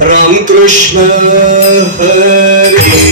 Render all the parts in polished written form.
रामकृष्ण हरी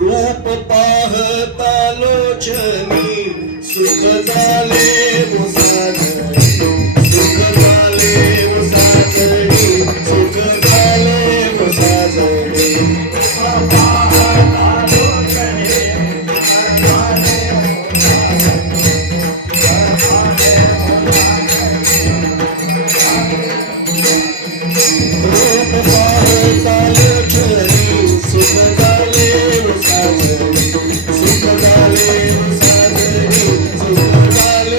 रूप पाहता लोचनी सुख झाले मुसाजणी सुख झाले मुसाजणी सुख झाले मुसाजणी रूप पाहता लोचनी सुख झाले मुसाजणी सुख झाले मुसाजणी सुख झाले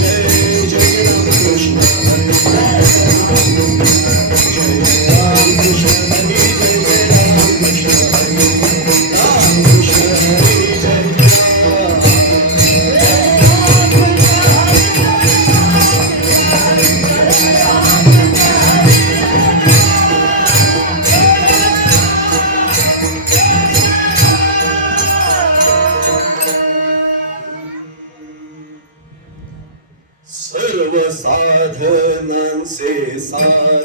जय जय राम कृष्ण हरी जय राम कृष्ण हरी जय जय राम कृष्ण हरी राम कृष्ण हरी जय सर्व साधनांचे सार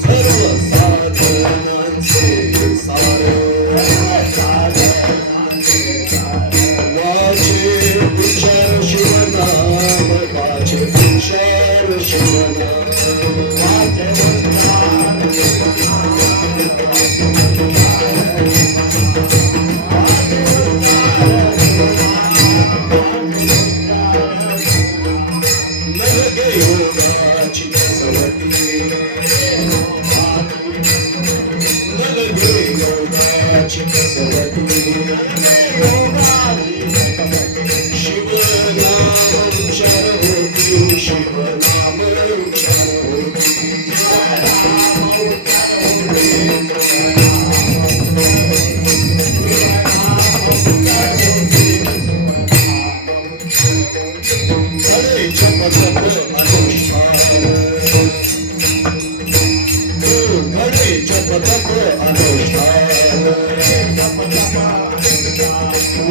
सर्व साधनांचे सार वाचे उच्चार शिवनाम वाचे उच्चार शिवनाम नलगे योगाची कसवती नलगे योगाची कसवती शिवनाम उच्चार होती शिवनाम उच्चार होती खडे जप तप अनुष्ठान खडे जप तप अनुष्ठान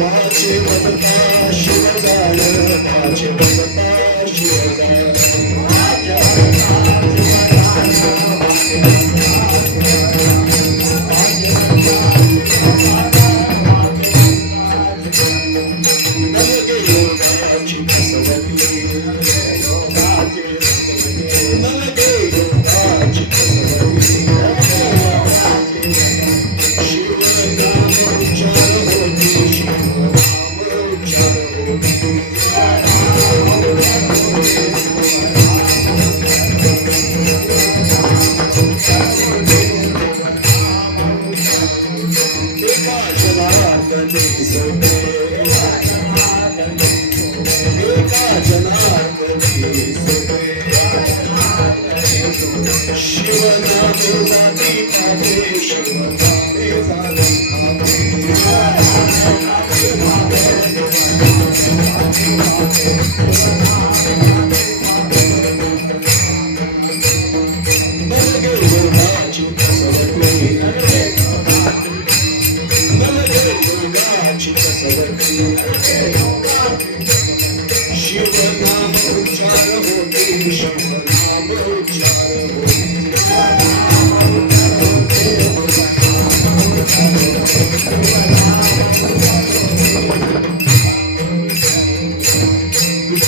वाचे वदता शिवगान वाचे वदता शिवगान नलगे योगाची कसवती नलगे योगाची कसवती शिवनाम उच्चार होती शिवनाम उच्चार होती एका जनार्दनी सोडे एका जनार्दनी सोडे शिवनाम जाती भावे शिवनामे जाती नलगे योगाची कसवती नलगे योगाची कसवती शिवनाम उच्चार होती शिवनाम उच्चार होती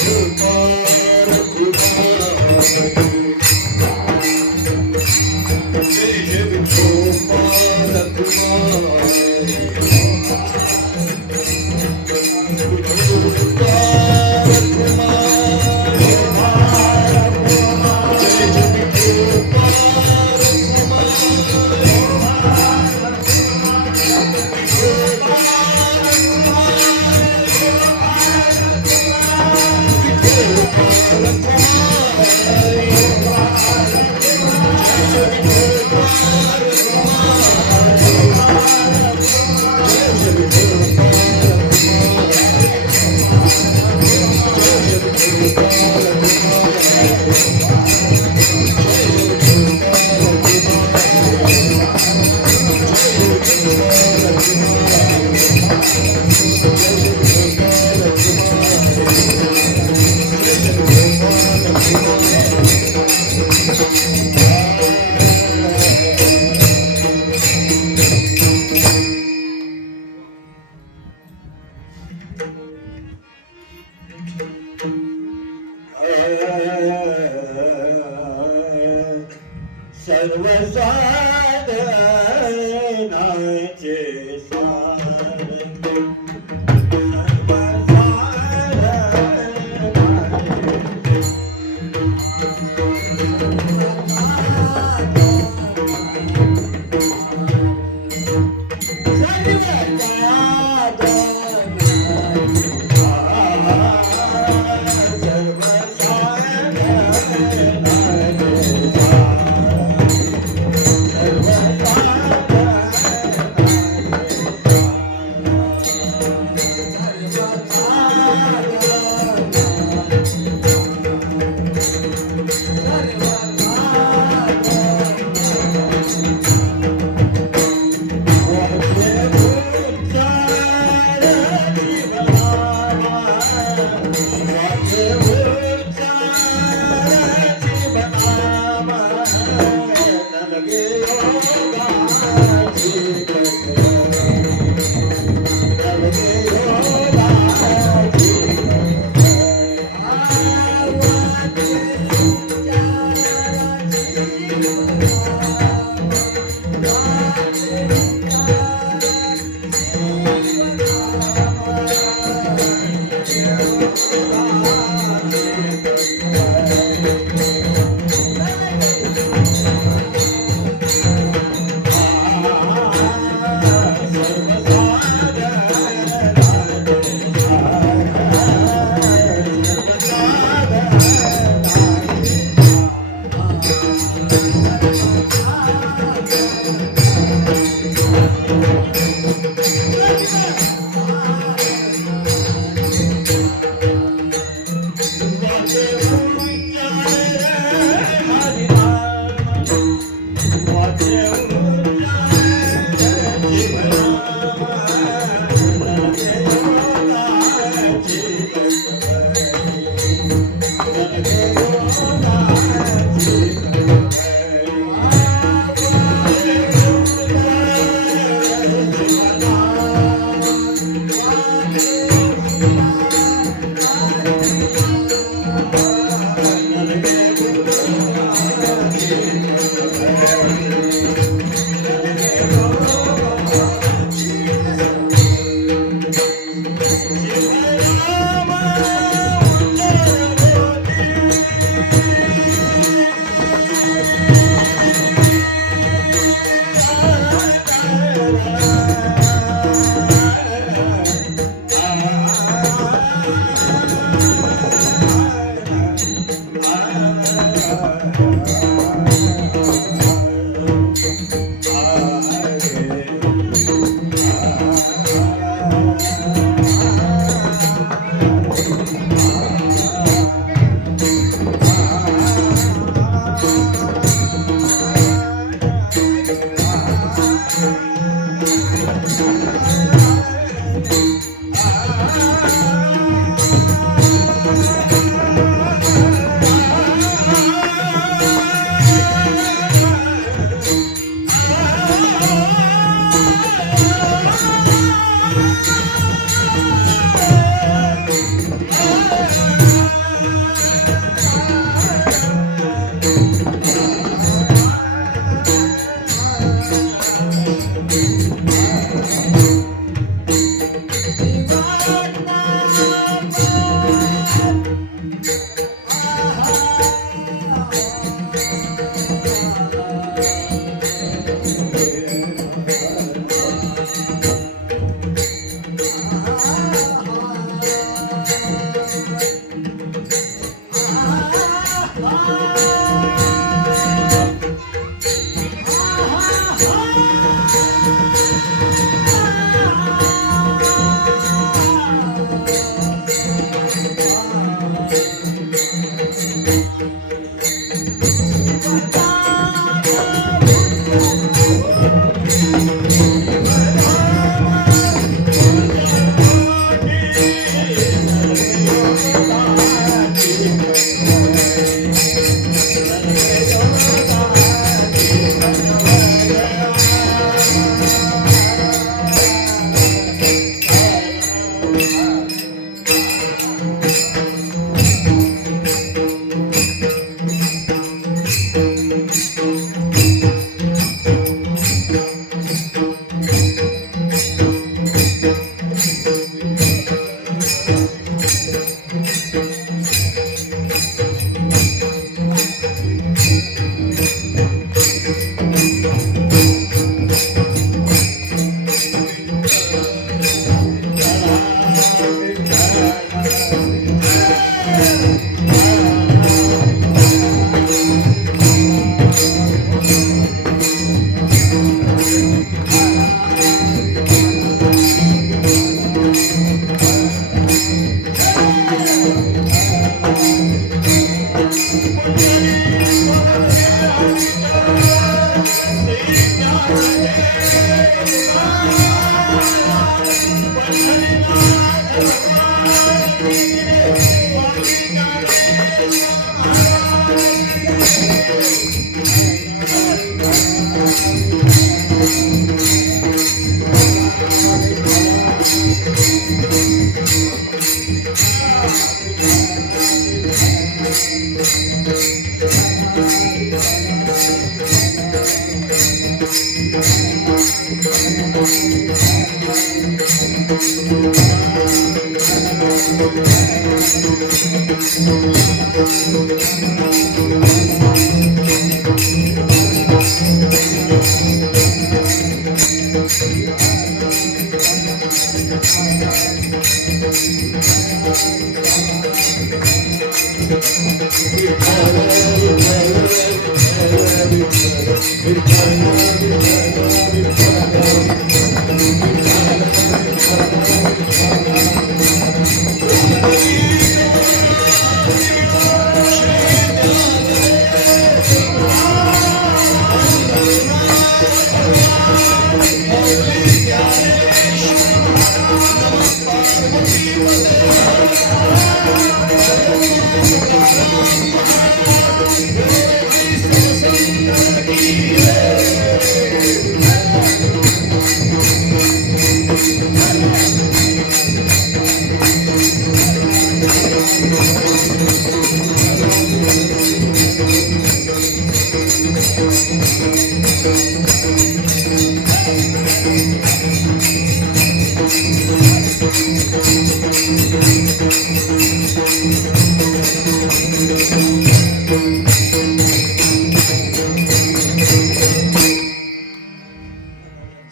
विठोबार कुमार जय जय विठोबार कुमार विठोबार कुमार जय जय विठोबार सर्व साधनाचे सार सर्व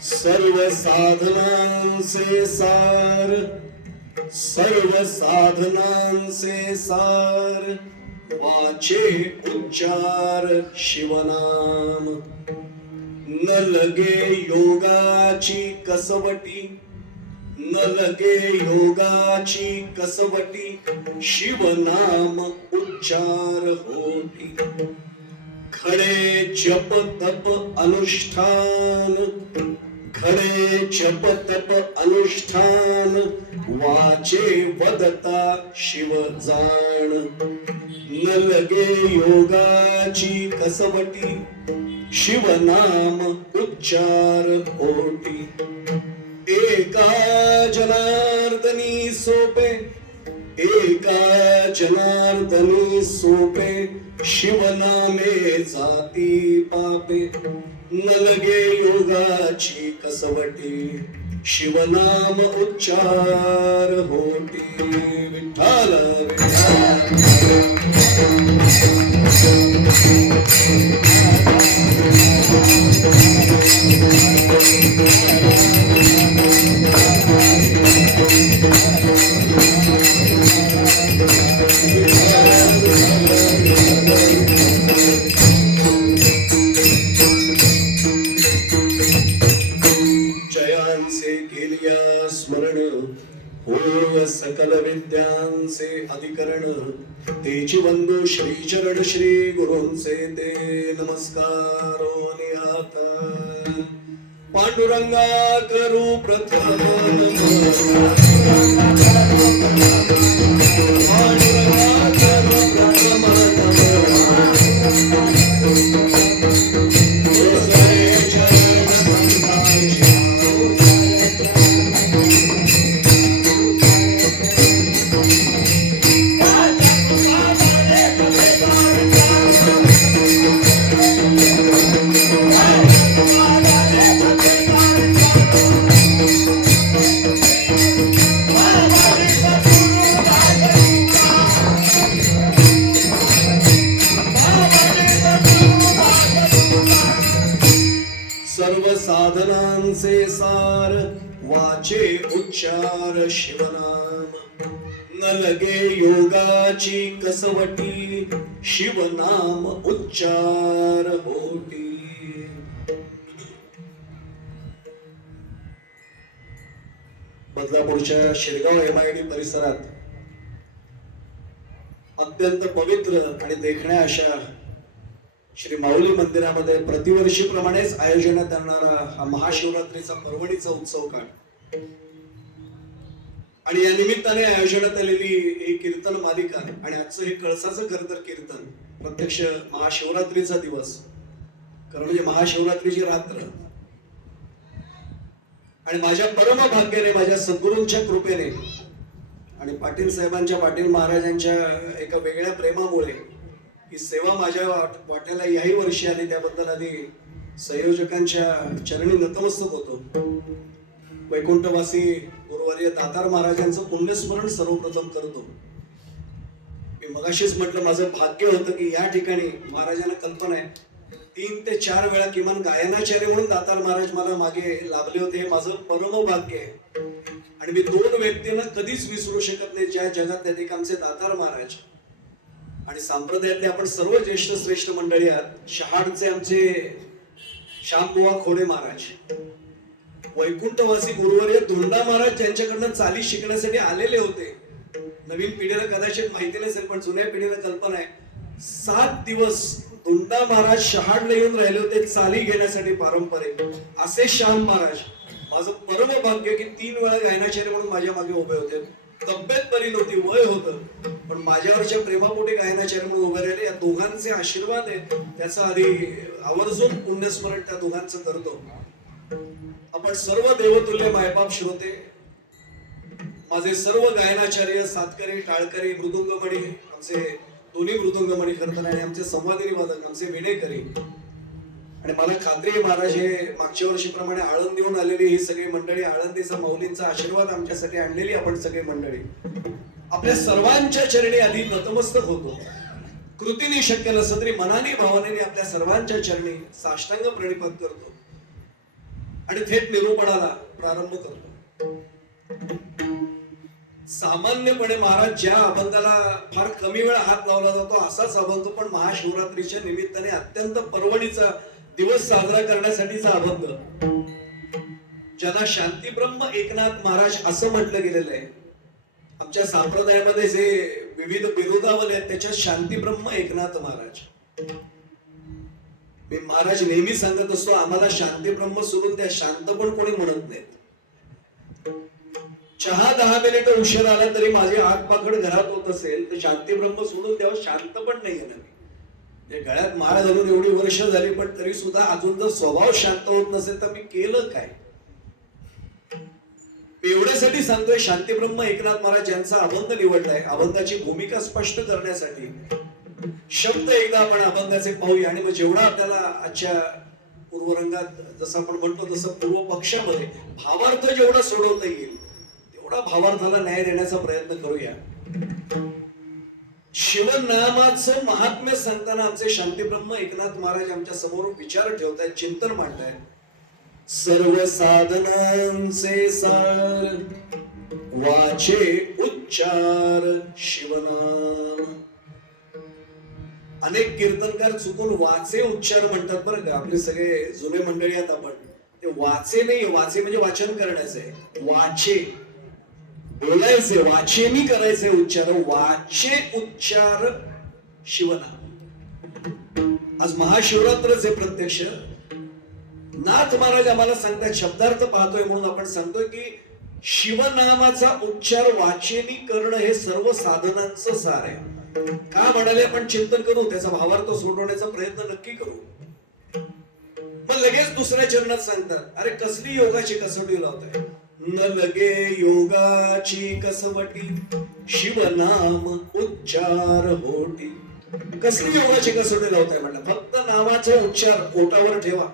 सर्व साधनांचे सार, सर्व साधनांचे सार, वाचे उच्चार शिवनाम. न लगे योगाची कसवटी, न लगे योगाची कसवटी, शिवनाम उच्चार होती. खडे जप तप अनुष्ठान, खडे जप तप अनुष्ठान, वाचे वदता शिव जाण. न लगे योगाची कसवटी, शिवनाम उच्चार होती. एका जनार्दनी सोपे, एका जनार्दनी सोपे, शिवनामे जाती पापे. न लगे योगाची कसवटी, शिवनाम उच्चार होती. विठ्ठल जयांचे केलिया स्मरण, हो सकल विद्यांचे अधिकरण. तेची वंदू श्री चरण श्री गुरूंचे ते नमस्कार. आता पांडुरंगा करू प्रथम पांडुरंगा करू प्रथम सर्व साधनांचे सार, वाचे उच्चार शिवनाम. न लगे योगाची कसवटी, शिवनाम उच्चार होती. बदलापूरच्या शिरगाव MID परिसरात अत्यंत पवित्र आणि देखण्या अशा श्री माऊली मंदिरामध्ये प्रतिवर्षीप्रमाणेच आयोजनात येणारा हा महाशिवरात्रीचा पर्वणीचा उत्सव काळ आणि या निमित्ताने आयोजनात आलेली ही कीर्तन मालिका आणि आजचं हे कळसाचं खरं तर कीर्तन प्रत्यक्ष महाशिवरात्रीचा दिवस, कारण म्हणजे महाशिवरात्रीची रात्र आणि माझ्या परम भाग्याने, माझ्या सद्गुरूंच्या कृपेने आणि पाटील साहेबांच्या, पाटील महाराजांच्या एका वेगळ्या प्रेमामुळे ही सेवा माझ्या वाट्याला याही वर्षी आली. त्याबद्दल आधी संयोजकांच्या चरणी नतमस्तक होतो. वैकुंठवासी गुरुवर्य दातार महाराजांचं पुण्यस्मरण सर्वप्रथम करतो. मी मगाशीच म्हटलं माझं भाग्य होतं की या ठिकाणी महाराजांना कल्पना आहे 3 ते 4 वेळा किमान गायनाचार्य म्हणून दातार महाराज मला मागे लाभले होते. हे माझं परम भाग्य आहे आणि मी 2 व्यक्तींना कधीच विसरू शकत नाही ज्या जगात एक आमचे दातार महाराज आणि संप्रदायातले आपण सर्व ज्येष्ठ श्रेष्ठ मंडळी आहात. शहाडचे आमचे श्यामबुवा खोडे महाराज, वैकुंठवासी गुरुवर्य धोंडा महाराज ज्यांच्याकडनं चाली शिकण्यासाठी आलेले होते. नवीन पिढीला कदाचित माहिती नसेल पण जुन्या पिढीला कल्पना आहे 7 दिवस धोंडा महाराज शहाडला येऊन राहिले होते चाली घेण्यासाठी पारंपरिक. असे श्याम महाराज माझं परम भाग्य की 3 वेळा गायनाचार्य म्हणून माझ्या मागे उभे होते. तब्येत बरी नव्हती, वय होतं, पण माझ्यावरच्या प्रेमापोटी गायनाचार्य म्हणून उभे राहिले. या दोघांचे आशीर्वाद आहे, त्याचा आधी आवर्जून पुण्यस्मरण त्या दोघांचं करतो. आपण सर्व देवतुल्य मायबाप श्रोते, माझे सर्व गायनाचार्य, सातकरी, टाळकरी, मृदुंगमणी, आमचे दोन्ही मृदुंगमणी करतात आणि आमचे संवादिनी वादक, आमचे विनेकरी, आणि मला खात्री आहे महाराज हे मागच्या वर्षीप्रमाणे आळंदीहून आलेली ही सगळी मंडळी, आळंदीचा माऊलींचा आशीर्वाद आमच्यासाठी आणलेली आपण सगळी मंडळी आपल्या सर्वांच्या चरणी आधी नतमस्तक होतो. कृतीने शक्य नसलं तरी मनाने भावनेने आपल्या सर्वांच्या चरणी साष्टांग प्रणिपात करतो आणि थेट निरूपणाला प्रारंभ करतो. सामान्यपणे महाराज ज्या अभंगाला फार कमी वेळा हात लावला जातो असाच अभंग पण महाशिवरात्रीच्या निमित्ताने अत्यंत पर्वणीचा दिवस साजरा करण्यासाठीचा अभंग, ज्याला शांतीब्रह्म एकनाथ महाराज असं म्हटलं गेलेलं आहे. आमच्या संप्रदायामध्ये जे विविध बिरुदावले आहेत त्याच्यात शांतीब्रह्म एकनाथ महाराज. मी महाराज नेहमी सांगत असतो आम्हाला शांतीब्रह्म सोडून द्या, शांत पण कोणी म्हणत नाहीत. चहा 10 मिनिट उशीर आला तरी माझी आग पाकड घरात होत असेल तर शांतीब्रह्म सोडून द्यावं, शांत पण नाही आहे. गळ्यात माळ घालून एवढी वर्ष झाली पण तरी सुद्धा अजून जर स्वभाव शांत होत नसेल तर मी केलं काय. मी एवढ्यासाठी सांगतोय शांतीब्रह्म एकनाथ महाराज यांचा अभंग निवडलाय अभंगाची भूमिका स्पष्ट करण्यासाठी. शब्द एकदा आपण अभंगाचे पाहूया आणि मग जेवढा आपल्याला आजच्या पूर्वरंगात जसं आपण म्हणतो तसं पूर्व पक्षामध्ये भावार्थ जेवढा सोडवता येईल तेवढा भावार्थाला न्याय देण्याचा प्रयत्न करूया. शिवनामाचं महात्म्य सांगताना आमचे शांतीब्रह्म एकनाथ महाराज आमच्या समोर विचार ठेवतायत, चिंतन मांडतायत. सर्व साधनांचे सार वाचे उच्चार शिवनाम. अनेक कीर्तनकार चुकून वाचे उच्चार म्हणतात बरं का. आपले सगळे जुने मंडळी आहेत आपण, ते वाचे नाही, वाचे म्हणजे वाचन करण्याचे, वाचे बोलायचे, वाचेनी करायचे उच्चार, वाचे उच्चार शिवनाम. आज महाशिवरात्रच आहे प्रत्यक्ष. नाथ महाराज आम्हाला सांगतात, शब्दार्थ पाहतोय म्हणून आपण सांगतोय की शिवनामाचा उच्चार वाचेनी करणं हे सर्व साधनांचं सार आहे. का म्हणाले आपण चिंतन करू, त्याचा भावार्थ सोडवण्याचा प्रयत्न नक्की करू. मग लगेच दुसऱ्या चरणात सांगतात, अरे कसली योगाची कसोटी लावताय. न लगे योगाची कसवटी शिवनाम उच्चार होती. कसली योगाची कसोटी लावताय म्हटलं, फक्त नामाचा उच्चार पोटावर ठेवा.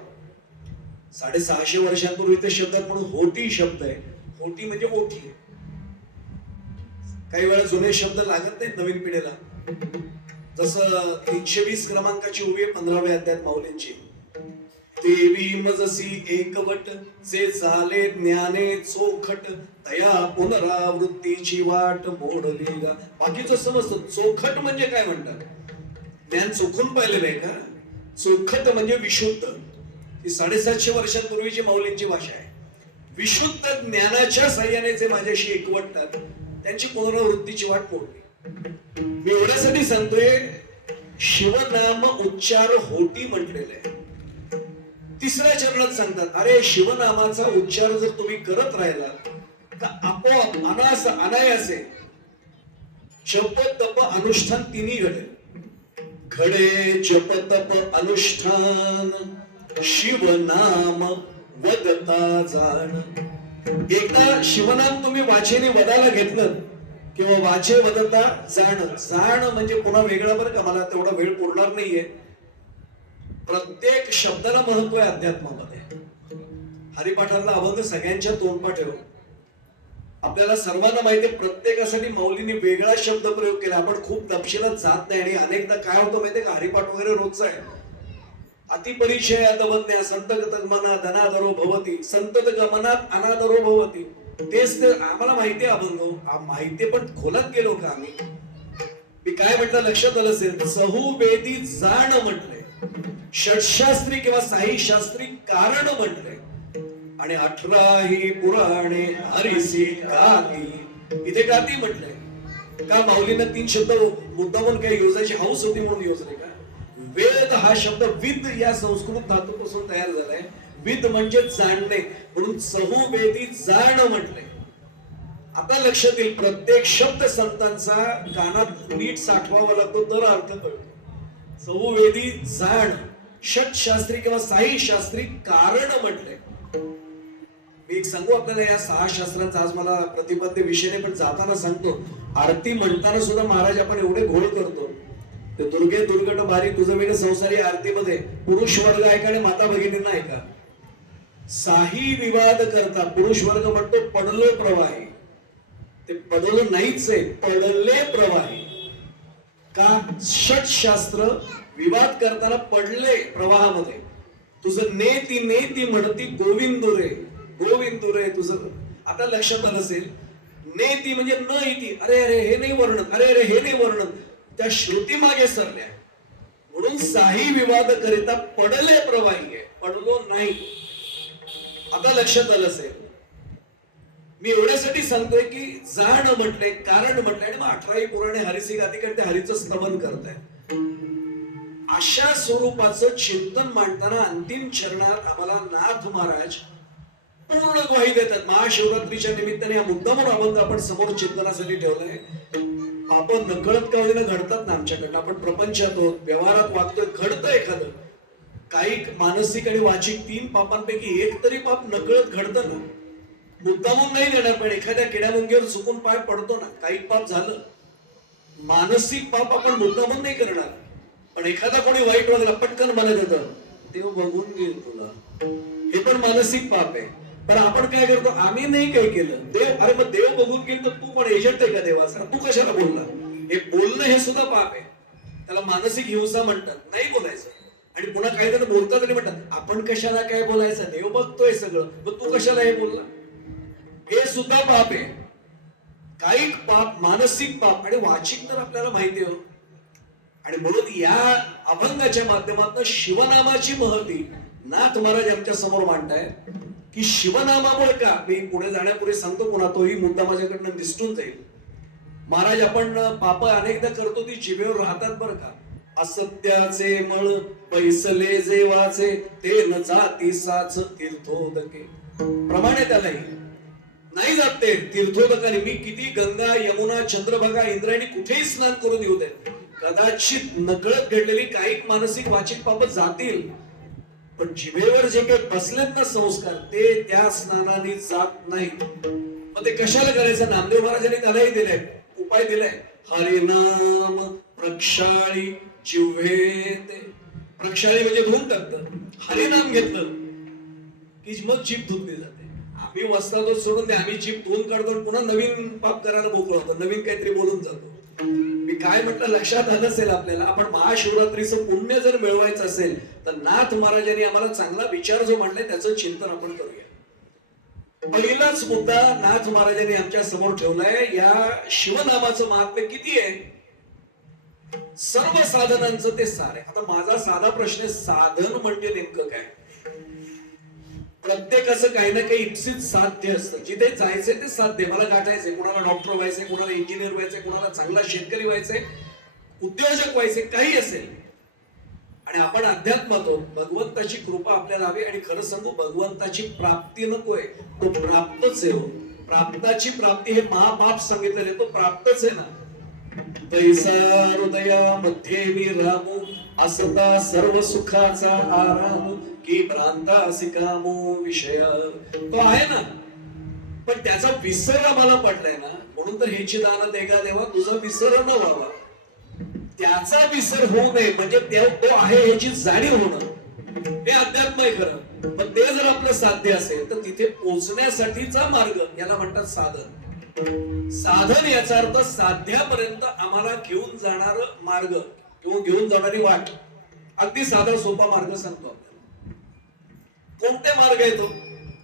650 वर्षांपूर्वी ते शब्दात म्हणून होटी शब्द आहे. होटी म्हणजे ओठी. काही वेळा जुने शब्द लागत नाहीत नवीन पिढीला. जसं 320 क्रमांकाची उभी आहे 15व्या अध्यायात माऊलींची. देवी मजसी एकवट जे झाले ज्ञाने चोखट तया पुनरावृत्तीची वाट मोडली गा. बाकीचं समजतं. चोखट म्हणजे काय म्हणतात, ज्ञान चोखून पाहिलेलं आहे का. चोखट म्हणजे विशुद्ध. ही 750 वर्षांपूर्वीची माऊलींची भाषा आहे. विशुद्ध ज्ञानाच्या साह्याने जे माझ्याशी एकवटतात त्यांची पुनरावृत्तीची वाट मोडली. मी एवढ्यासाठी सांगतोय शिवनाम उच्चार होती म्हटलेलं आहे. तिसऱ्या चरणात सांगतात, अरे शिवनामाचा उच्चार जर तुम्ही करत राहिला तर आपोआप अनायासे जप तप अनुष्ठान तिन्ही घडेल. घडे जप तप अनुष्ठान शिवनाम वदता जाण. एकदा शिवनाम तुम्ही वाचेने वदाला घेतलं किंवा वाचे वदता जाण. जाण म्हणजे पुन्हा वेगळं बरं का, मला तेवढा वेळ पुरणार नाहीये. प्रत्येक शब्दाला महत्व आहे अध्यात्मामध्ये. हरिपाठातला अभंग सगळ्यांच्या तोंडपाठ ठेव. आपल्याला सर्वांना माहिती आहे, प्रत्येकासाठी माऊलींनी वेगळा शब्द प्रयोग केला. आपण खूप तपशिलात जात नाही आणि अनेकदा काय होतं माहितीये का, हरिपाठ वगैरे रोजचा आहे. अतिपरिचय अदवज्ञा संतगत गमना धनादरो भवती संतत गमनात अनादरो भवती. तेच ते आम्हाला माहिती आहे अभंग, माहिती पण खोलात गेलो का आम्ही. मी काय म्हटलं लक्षात आलं असेल, सहु वेदी जाण म्हटलंय, षटशास्त्री किंवा साई शास्त्री कारण म्हटलंय, आणि 18ही पुराणे हरिसी गाती, इथे गाती म्हटलंय का. माऊलींना 3 शब्द मुद्दामून काही योजायची हौस होती म्हणून योजले का. वेद हा शब्द विद या संस्कृत धातूपासून तयार झालाय. विद म्हणजे जाणणे, म्हणून सहु-वेदी जाण म्हटलंय. आता लक्षात येईल, प्रत्येक शब्द संतांचा कानात नीट साठवावा लागतो तर अर्थ कळतो. सहु-वेदी जाण, षटशास्त्री किंवा साई शास्त्री कारण म्हटलंय. मी एक सांगू आपल्याला या 6 शास्त्रांचा, आज मला प्रतिपाद्य विषय नाही पण जाताना सांगतो. आरती म्हणताना सुद्धा महाराज आपण एवढे घोळ करतो. ते दुर्गे दुर्गट बारी तुझं वेळ संसारी आरतीमध्ये पुरुष वर्ग ऐका आणि माता भगिनींना ऐका. साही विवाद करता पुरुष वर्ग म्हणतो पडलो प्रवाही, ते पडलं नाहीच आहे, पडले प्रवाही. का षटशास्त्र विवाद करताना पडले प्रवाहामध्ये. तुझं नेती नेती म्हणती गोविंदू रे, गोविंदू रे तुझं. आता लक्षात आलं असेल, नेती म्हणजे न इति, अरे अरे हे नाही वर्णन, अरे अरे हे नाही वर्णन, त्या श्रुती मागे सरल्या. म्हणून साही विवाद करिता पडले प्रवाही आहे, पडलो नाही. आता लक्षात आलं असेल, मी एवढ्यासाठी सांगतोय की जाण म्हटले, कारण म्हटले, आणि मग 18ही पुराणे हरिसी गाती कारण ते हरीचं स्तवन करताय. अशा स्वरूपाचं चिंतन मांडताना अंतिम चरणात आम्हाला नाथ महाराज पूर्ण ग्वाही देतात. महाशिवरात्रीच्या निमित्ताने हा मुद्दामून अभंग आपण समोर चिंतनासाठी ठेवलाय. आपण नकळत का होईना घडतात ना आमच्याकडनं. आपण प्रपंचात आहोत, व्यवहारात वागतोय, घडतं एखादं. काही मानसिक आणि वाचिक 3 पापांपैकी एक तरी पाप नकळत घडतं ना. मुद्दामून नाही घडणार, पण एखाद्या किड्यामुंगीवर चुकून पाय पडतो ना, काही पाप झालं. मानसिक पाप आपण मुद्दामून नाही करणार, पण एखादा कोणी वाईट वागला पटकन म्हणत येतं देव बघून घेईल तुला, हे पण मानसिक पाप आहे. पण आपण काय करतो, आम्ही नाही काही केलं, देव, अरे मग देव बघून गेल तर तू पण एजंट आहे का देवाचा, तू कशाला बोलला. हे बोलणं हे सुद्धा पाप आहे. त्याला मानसिक हिंसा म्हणतात, नाही बोलायचं. आणि पुन्हा काही जण बोलतात आणि म्हणतात आपण कशाला काय बोलायचं, देव बघतोय सगळं, मग तू कशाला हे बोलला. हे सुद्धा पाप आहे. काही पाप मानसिक पाप आणि वाचिक तर आपल्याला माहिती हो. आणि म्हणून या अभंगाच्या माध्यमातून शिवनामाची महती नाथ महाराज आमच्या समोर मांडताय की शिवनामामुळे का. मी पुढे जाण्यापूर्वी सांगतो, पुन्हा तोही मुद्दा माझ्याकडनं दिसतून जाईल. महाराज आपण पाप अनेकदा करतो ती जिभेवर राहतात बरं का. असत्याचे मळ पैसले जेवाचे ते न जाती साच तीर्थोदके, प्रमाणे त्यालाही नाही जात ते तीर्थोदकाने. मी किती गंगा यमुना चंद्रभागा इंद्रायणी कुठेही स्नान करून येऊ दे, कदाचित नकळत घडलेली काही मानसिक वाचिक पाप जातील, पण जिभेवर जे काही बसलेत ना संस्कार ते त्या स्नानाने जात नाही. मग ते कशाला करायचं. नामदेव महाराजांनी त्यालाही दिलाय, उपाय दिलाय. हरिनाम प्रक्षाळी जिव्हे ते, प्रक्षाळी म्हणजे धुवून टाकतं. हरिनाम घेतलं की मग जीभ धुतली जाते. आम्ही वस्तादोष सोडून दे, आम्ही जीभ धुवून काढतो पुन्हा नवीन पाप करायला मोकळं होतो, नवीन काहीतरी बोलून जातो. मी काय म्हटलं लक्षात आलं असेल आपल्याला. आपण महाशिवरात्रीचं पुण्य जर मिळवायचं असेल तर नाथ महाराजांनी आम्हाला चांगला विचार जो मांडलाय त्याचं चिंतन आपण करूया. पहिलाच मुद्दा नाथ महाराजांनी आमच्या समोर ठेवलाय, या शिवनामाचं महात्म्य किती आहे. सर्व साधनांचं ते सार आहे. आता माझा साधा प्रश्न आहे, साधन म्हणजे नेमकं काय. प्रत्येकाचं काही ना काही इप्सित साध्य असतं. जिथे जायचंय ते साध्य. मला गाठायचंय, कोणाला डॉक्टर व्हायचंय, कोणाला इंजिनियर व्हायचंय, कोणाला चांगला शेतकरी व्हायचंय, उद्योजक व्हायचंय, काही असेल. आणि आपण अध्यात्मात आहोत. भगवंताची कृपा आपल्याला हवी. आणि खरं सांगू, भगवंताची प्राप्ती नकोय, तो प्राप्तच आहे. हो, प्राप्ताची प्राप्ती हे महापाप सांगितलेले, तो प्राप्तच आहे ना. पैसा हृदयामध्ये मी रामू असता सर्व सुखाचा आराम की भ्रांतासी कामो विषय, तो आहे ना. पण त्याचा विसर आम्हाला पडलाय ना, म्हणून तर हेची दान देगा देवा तुझा विसर न व्हावा. त्याचा विसर होऊ नये म्हणजे तो आहे याची जाणीव होणं, हे अध्यात्म आहे खरं. पण ते जर आपलं साध्य असेल तर तिथे पोहोचण्यासाठीचा मार्ग याला म्हणतात साधन. साधन याचा अर्थ साध्यापर्यंत आम्हाला घेऊन जाणार मार्ग किंवा घेऊन जाणारी वाट. अगदी साधा सोपा मार्ग सांगतो आपल्याला. कोणते मार्ग आहे तो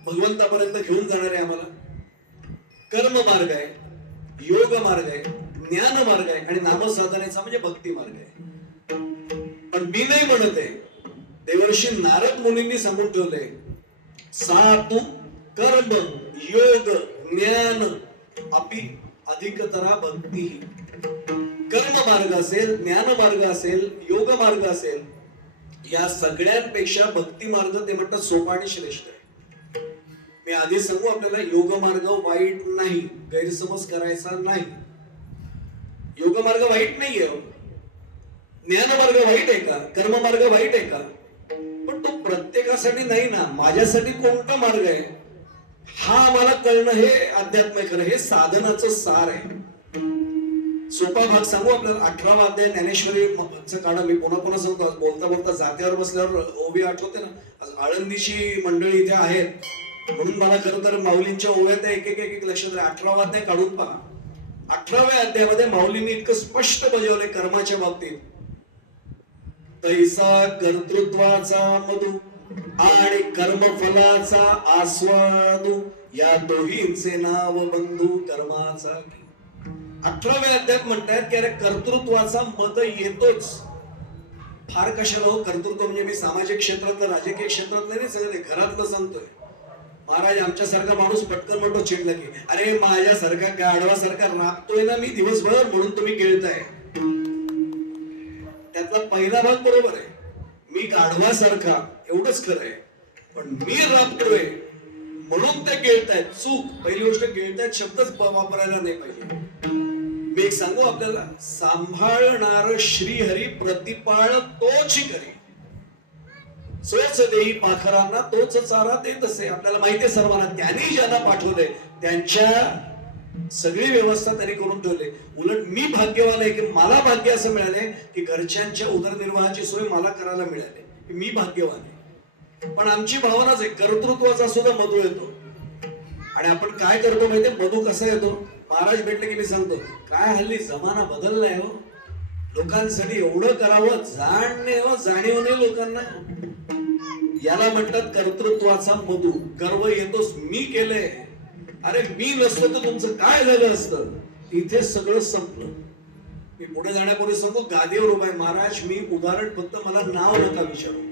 भगवंतापर्यंत घेऊन जाणारे आम्हाला? कर्म मार्ग आहे, योग मार्ग आहे, ज्ञान मार्ग आहे आणि नामसाधनेचा म्हणजे भक्ती मार्ग आहे. पण मी नाही म्हणत आहे, देवर्षी नारद मुनींनी सांगून ठेवलंय सातु कर्म योग ज्ञान अपि अधिकतरा भक्ती. कर्म मार्ग असेल, ज्ञान मार्ग असेल, योग मार्ग असेल, या सगळ्यांपेक्षा भक्ती मार्ग ते म्हणतात सोपा आणि श्रेष्ठ आहे. मी आधी सांगू आपल्याला, योग मार्ग वाईट नाही, गैरसमज करायचा नाही. योग मार्ग वाईट नाहीये. ज्ञान मार्ग वाईट आहे का? कर्म मार्ग वाईट आहे का? पण तो प्रत्येकासाठी नाही ना. माझ्यासाठी कोणता मार्ग आहे हा आम्हाला कळणं हे अध्यात्म खरं, हे साधनाचं सार आहे. सोपा भाग सांगू आपल्याला. 18वा अध्याय ज्ञानेश्वरी काढा. मी पुन्हा पुन्हा सांगतो, बोलता बोलता जात्यावर बसल्यावर ओवी आठवते ना. आळंदीची मंडळी इथे आहेत म्हणून मला खरं तर माऊलींच्या ओव्यात एक एक एक लक्षात राहा. 18वा अध्याय काढून पहा. 18व्या अध्यायामध्ये माऊलींनी इतकं स्पष्ट बजावलंय कर्माच्या बाबतीत. तैसा कर्तृत्वाचा मधु आणि कर्मफलाचा आस्वादू, या दोहींचे नाव बंधू कर्माचा. 18व्या अध्यायात म्हणतात की अरे कर्तृत्वाचा मद येतोच. फार कशाला हो कर्तृत्व म्हणजे मी सामाजिक क्षेत्रातलं राजकीय क्षेत्रातलं नाही, सगळं घरातलं सांगतोय. महाराज आमच्यासारखा माणूस पटकन म्हणतो चिडला की अरे माझ्यासारखा गाढवासारखा राबतोय ना मी दिवसभर म्हणून तुम्ही गिळताय. त्यातला पहिला भाग बरोबर आहे, मी गाढवासारखा, एवढंच खरं आहे. पण मी राबतोय म्हणून ते गिळतायत. चूक. पहिली गोष्ट, गिळतायत शब्दच वापरायला नाही पाहिजे. मी एक सांगू आपल्याला, सांभाळणार श्रीहरी प्रतिपाळ तोच करी, सोच देई पाखरांना तोच चारा देत असे. आपल्याला माहिती आहे सर्वांना, त्यांनी ज्यांना पाठवलंय त्यांच्या सगळी व्यवस्था त्यांनी करून ठेवली. उलट मी भाग्यवान आहे की मला भाग्य असं मिळालंय की घरच्यांच्या उदरनिर्वाहाची सोय मला करायला मिळाली. मी भाग्यवान आहे. पण आमची भावनाच आहे, कर्तृत्वाचा सुद्धा मधू येतो. आणि आपण काय करतो माहितीये, मधू कसा येतो? महाराज भेटले की मी सांगतो काय हल्ली जमाना बदललाय हो. लोकांसाठी एवढं करावं जाणीव नाही लोकांना. याला म्हणतात कर्तृत्वाचा मधू. गर्व येतोच, मी केलंय. अरे मी नसतो तर तुमचं काय झालं असतं? इथे सगळं संपलं. मी पुढे जाण्यापूर्वी सांगतो, गादीवर उभा आहे महाराज. मी उदाहरण फक्त, मला नाव नका विचारू.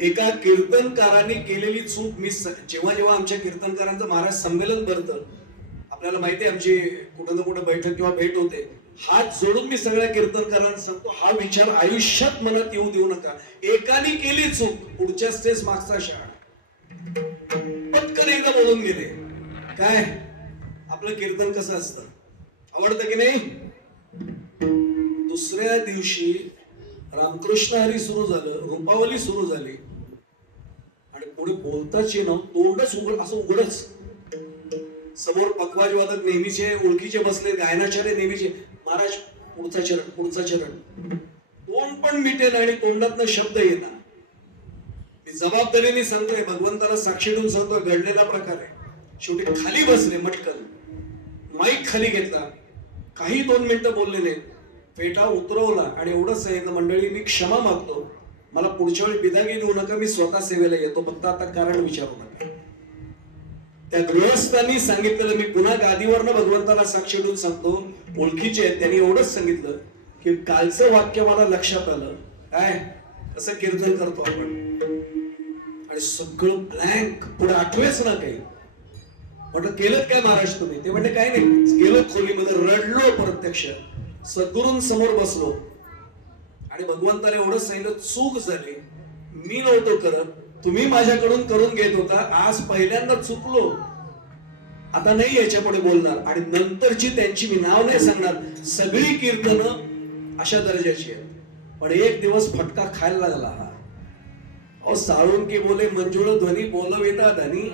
एका कीर्तनकाराने केलेली चूक मी जेव्हा जेव्हा आमच्या कीर्तनकारांचं महाराज संमेलन भरतं, आपल्याला माहिती आहे आमची कुठं ना कुठं बैठक किंवा भेट होते, हात जोडून मी सगळ्या कीर्तनकारांना सांगतो, हा विचार आयुष्यात मनात येऊ देऊ नका. एकाने केली चूक, पुढच्या स्टेज मागचा शाळा पटकन एकदा बोलून गेले. काय आपलं कीर्तन कसं असतं, आवडतं की नाही? दुसऱ्या दिवशी रामकृष्ण हरी सुरू झालं, रूपावली सुरू झाली आणि पुढे बोलताच येणं, तोंडच असं उघडच. समोर पखवाज वादक नेहमीचे ओळखीचे बसले, गायनाचार्य नेहमीचे. महाराज पुढचा चरण, पुढचा चरण. तोंड पण मिटेल आणि तोंडातनं शब्द येणार. मी जबाबदारीने सांगतोय, भगवंताला साक्षी ठेवून सांगतोय, घडलेला प्रकार आहे. शेवटी खाली बसले, मटकन माईक खाली घेतला, काही 2 मिनिटं बोलले नाहीत, फेटा उतरवला आणि एवढंच सांगितलं, मंडळी मी क्षमा मागतो, मला पुढच्या वेळी बिदागी देऊ नका, मी स्वतः सेवेला येतो, फक्त आता कारण विचारू नका. त्या गृहस्थांनी सांगितलेलं मी पुन्हा गादीवरनं भगवंताला साक्षी ठेवून सांगतो, ओळखीचे आहेत, त्यांनी एवढंच सांगितलं की कालचं वाक्य मला लक्षात आलं. काय कसं कीर्तन करतो आपण, आणि सगळं ब्लँक, पुढे आठवेच ना काही. म्हटलं केलं काय महाराज तुम्ही? ते म्हणजे काय नाही, गेलो खोलीमध्ये, रडलो प्रत्यक्ष, सद्गुरूंसमोर बसलो आणि भगवंताने एवढंच सांगितलं, चूक झाली, मी नव्हतो करत, तुम्ही माझ्याकडून करून घेत होता, आज पहिल्यांदा चुकलो, आता नाही याच्या पुढे बोलणार. आणि नंतरची त्यांची मी नाव नाही सांगणार, सगळी कीर्तनं अशा दर्जाची आहेत. पण एक दिवस फटका खायला लागला. अहो साळून की बोले मंजुळ ध्वनी बोलविता धनी.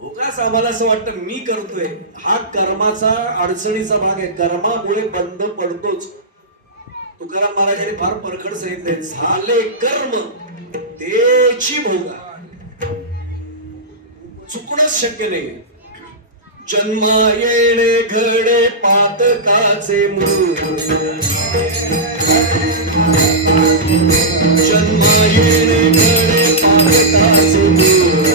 उगाच आम्हाला असं वाटतं मी करतोय, हा कर्माचा अडचणीचा भाग आहे, कर्मामुळे बंद पडतोच. तुकाराम महाराजांनी फार परखड सांगितलंय, झाले कर्म तेची भोगा. चुकणंच शक्य नाही. जन्मा येणे घडे पातकाचे मूळ. जन्मा येणे घडे पातकाचे मूळ.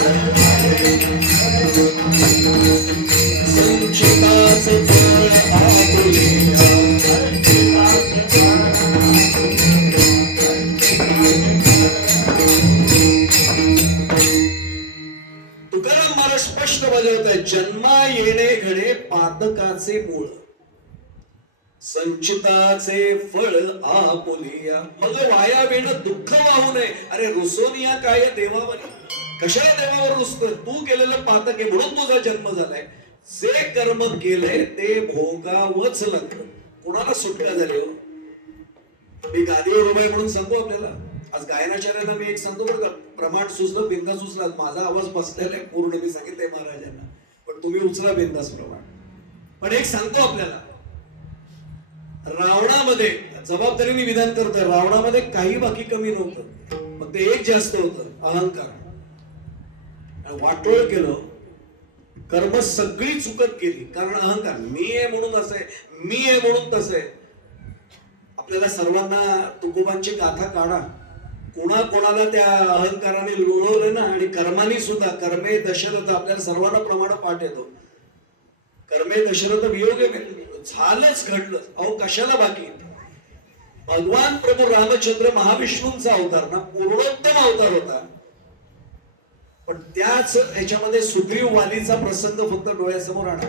संचिताचे फळ आपुलेला. तुकाराम महाराज स्पष्ट बजावत आहे, जन्मा येणे घडे पातकाचे मूळ. संचिताचे फळ आपुलिया. मग वाया वेण दुःख वाहू नये. अरे रुसोनिया काय देवावर, कशाला देवावर रुसतोय? तू केलेलं पातक आहे म्हणून तुझा जन्म झालाय. जे कर्म केलंय ते भोगावंच लागतं. कोणाला सुटका झाली हो? मी गादीवर उभा आहे म्हणून सांगतो आपल्याला. आज गायनाचार्यांना मी एक सांगतो बरं का, प्रमाण सुचलं बिंदा सुचला. माझा आवाज बसलेला आहे पूर्ण, मी सांगितलंय महाराजांना, पण तुम्ही उचला बिंदास प्रमाण. पण एक सांगतो आपल्याला, रावणामध्ये जबाबदारीने विधान करतोय, रावणामध्ये काही बाकी कमी नव्हतं, फक्त एक जास्त होतं, अहंकार. वाटोळ केलं, कर्म सगळी चुकत गेली, कारण अहंकार. मी आहे म्हणून असं आहे, मी आहे म्हणून तसं आहे. आपल्याला सर्वांना तुकोबांची गाथा काढा. कोणाला त्या अहंकाराने लोळवलं ना, आणि कर्मानी सुद्धा. कर्मे दशरथ, आपल्याला सर्वांना प्रमाण पाठ येतो. कर्मे दशरथ वियोगे झालंच, घडलं. अहो कशाला बाकी? भगवान प्रभू रामचंद्र महाविष्णूंचा अवतार ना, पूर्णोत्तम अवतार होता. पण त्याच याच्यामध्ये सुग्रीव वालीचा प्रसंग फक्त डोळ्यासमोर आणा,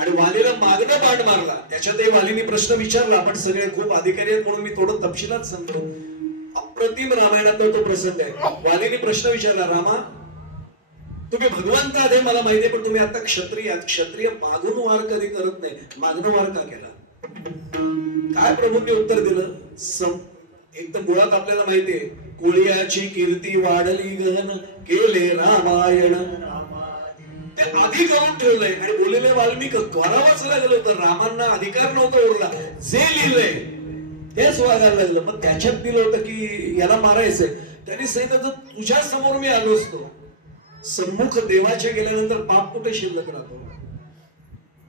आणि वालीला मागणं बाण मारला. त्याच्यातही वालीने प्रश्न विचारला, पण सगळे खूप अधिकारी आहेत म्हणून मी थोडं तपशिलात सांगतो. अप्रतिम रामायणात तो प्रसंग आहे. वालीने प्रश्न विचारला, रामा तुम्ही भगवंत आहात हे मला माहिती आहे, पण तुम्ही आता क्षत्रिय आहात. क्षत्रिय मागून वार कधी करत नाही, मागणं वार का केला? काय प्रभूंनी उत्तर दिलं? एक तर मुळात आपल्याला माहितीये, कोळियाची कीर्ती वाढली गहन, केले रामायण. ते आधी करून ठेवलंय, आणि बोललेले वाल्मिक करावंच लागलं होतं. रामांना अधिकार नव्हता उरला, जे लिहिलंय तेच वागायला लागलं. मग त्याच्यात दिलं होतं की याला मारायचंय. त्यांनी सांगितलं, तुझ्या समोर मी आलो असतो. सन्मुख देवाच्या गेल्यानंतर पाप कुठे शिल्लक राहतो?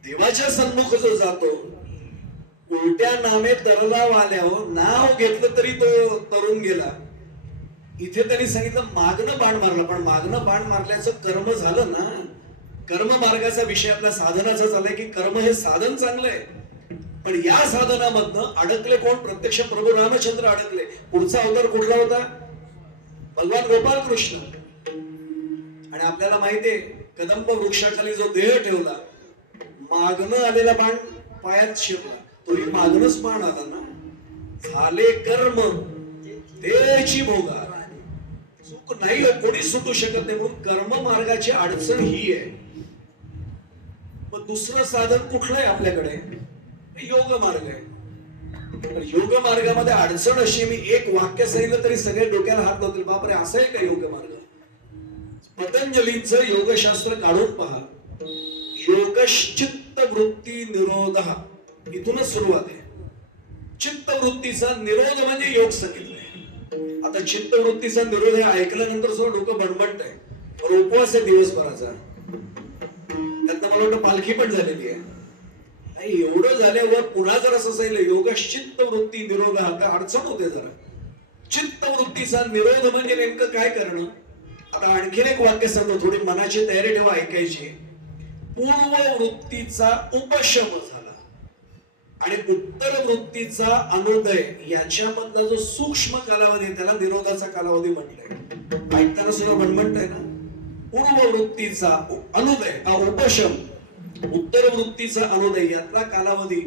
देवाच्या सन्मुख जो जातो, उलट्या नामे तरला वाल्यावर नाव घेतलं तरी तो तरुण गेला. इथे त्यांनी सांगितलं मागणं बाण मारलं, पण मागणं बाण मारल्याचं कर्म झालं ना. कर्म मार्गाचा विषय आपल्या साधनाचा चाललाय की कर्म हे साधन चांगलं आहे, पण या साधनामधनं अडकले कोण? प्रत्यक्ष प्रभू रामचंद्र अडकले. पुढचा अवतार कुठला होता? भगवान गोपाल कृष्ण. आणि आपल्याला माहितीये, कदंब वृक्षाखाली जो देह ठेवला, मागणं आलेला बाण पायात शिरला, तोही मागणंच बाण आला ना. झाले कर्म तेची भोगा. चूक नाही, कोणी सुटू शकत नाही. म्हणून कर्म मार्गाची अडचण ही आहे. मग दुसरं साधन कुठलं आहे आपल्याकडे? योग मार्ग आहे. योग मार्गामध्ये अडचण अशी, मी एक वाक्य सांगितलं तरी सगळे डोक्याला हात लावतील, बापरे असं आहे का योग मार्ग? पतंजलींचं योगशास्त्र काढून पहा. योगश्चित्त वृत्ती निरोध, इथूनच सुरुवात आहे. चित्तवृत्तीचा निरोध म्हणजे योग सांगितलंय. आता चित्तवृत्तीचा निरोध हे ऐकल्यानंतर सुद्धा डोकं बडबडत आहे. उपवास आहे दिवसभराचा, त्यात मला वाटतं पालखी पण झालेली आहे. एवढं झाल्यावर पुन्हा जर असं सांगितलं योगश्चित्त वृत्ती निरोध, आता अडचण होते जरा. चित्तवृत्तीचा निरोध म्हणजे नेमकं काय करणं? आता आणखीन एक वाक्य सांगतो, थोडी मनाची तयारी ठेवा ऐकायची. पूर्व वृत्तीचा उपशम झाला आणि उत्तर वृत्तीचा अनुदय, याच्यामधला जो सूक्ष्म कालावधी त्याला निरोधाचा कालावधी म्हटलंय. ऐकताना सुद्धा म्हणताय ना. पूर्व वृत्तीचा अनुदय हा उपशम, उत्तर वृत्तीचा अनुदय यातला कालावधी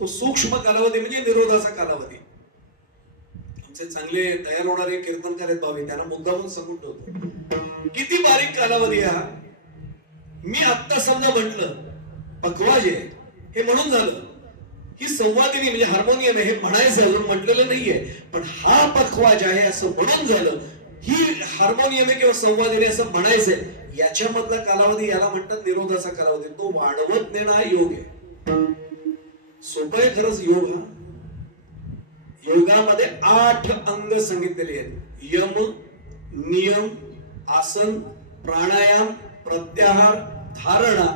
तो सूक्ष्म कालावधी म्हणजे निरोधाचा कालावधी. आमचे चांगले तयार होणारे कीर्तनकार आहेत भावी, त्यांना मुद्दामून सांगून ठेवतो किती बारीक कालावधी हा. मी आत्ता समजा म्हटलं पखवाज आहे हे म्हणून झालं, ही संवादिनी म्हणजे हार्मोनियम आहे हे म्हणायचं, अजून म्हटलेलं नाहीये, पण हा पखवाज आहे असं म्हणून झालं. ही हार्मोनियम आहे किंवा संवादिनी असं म्हणायचंय, याच्यामधला कालावधी याला म्हणतात निरोधाचा कालावधी. तो वाढवत नेणं हा योग आहे. सोपं आहे खरंच योग हा. योगामध्ये 8 अंग सांगितलेले आहेत. यम, नियम, आसन, प्राणायाम, प्रत्याहार, धारणा,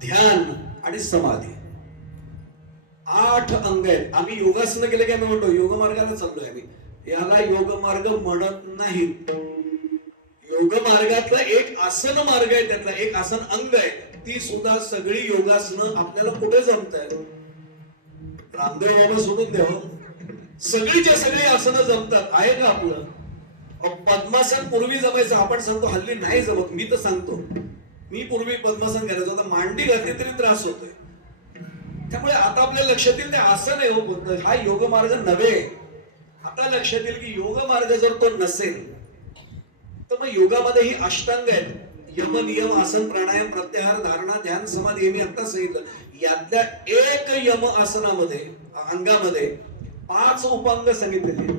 ध्यान आणि समाधी. 8 अंग आहेत. आम्ही योगासनं केले काय म्हणतो, योग मार्गाला चाललोय आम्ही. याला योग मार्ग म्हणत नाहीत. योग मार्गातला एक आसन मार्ग आहे, त्यातला एक आसन अंग आहे. ती सुद्धा सगळी योगासनं आपल्याला कुठे जमतायत? रामदेव बाबा सोडून द्यावं, सगळीच्या सगळी आसनं जमतात. आहे का आपलं? पद्मासन पूर्वी जमायचं, आपण सांगतो हल्ली नाही जमत. मी तर सांगतो, मी पूर्वी पद्मासन करायचो, आता मांडी घातली तरी त्रास होतोय. त्यामुळे आता आपल्या लक्षात येईल ते आसन आहे हो, हा योग मार्ग नव्हे. आता लक्षात येईल की योग मार्ग जर तो नसेल तर मग योगामध्ये ही अष्टांग आहेत. यम, नियम, आसन, प्राणायाम, प्रत्याहार, धारणा, ध्यान, समाधी. मी आता सांगितलं यातल्या एक यम आसनामध्ये, अंगामध्ये 5 उपांग सांगितलेले.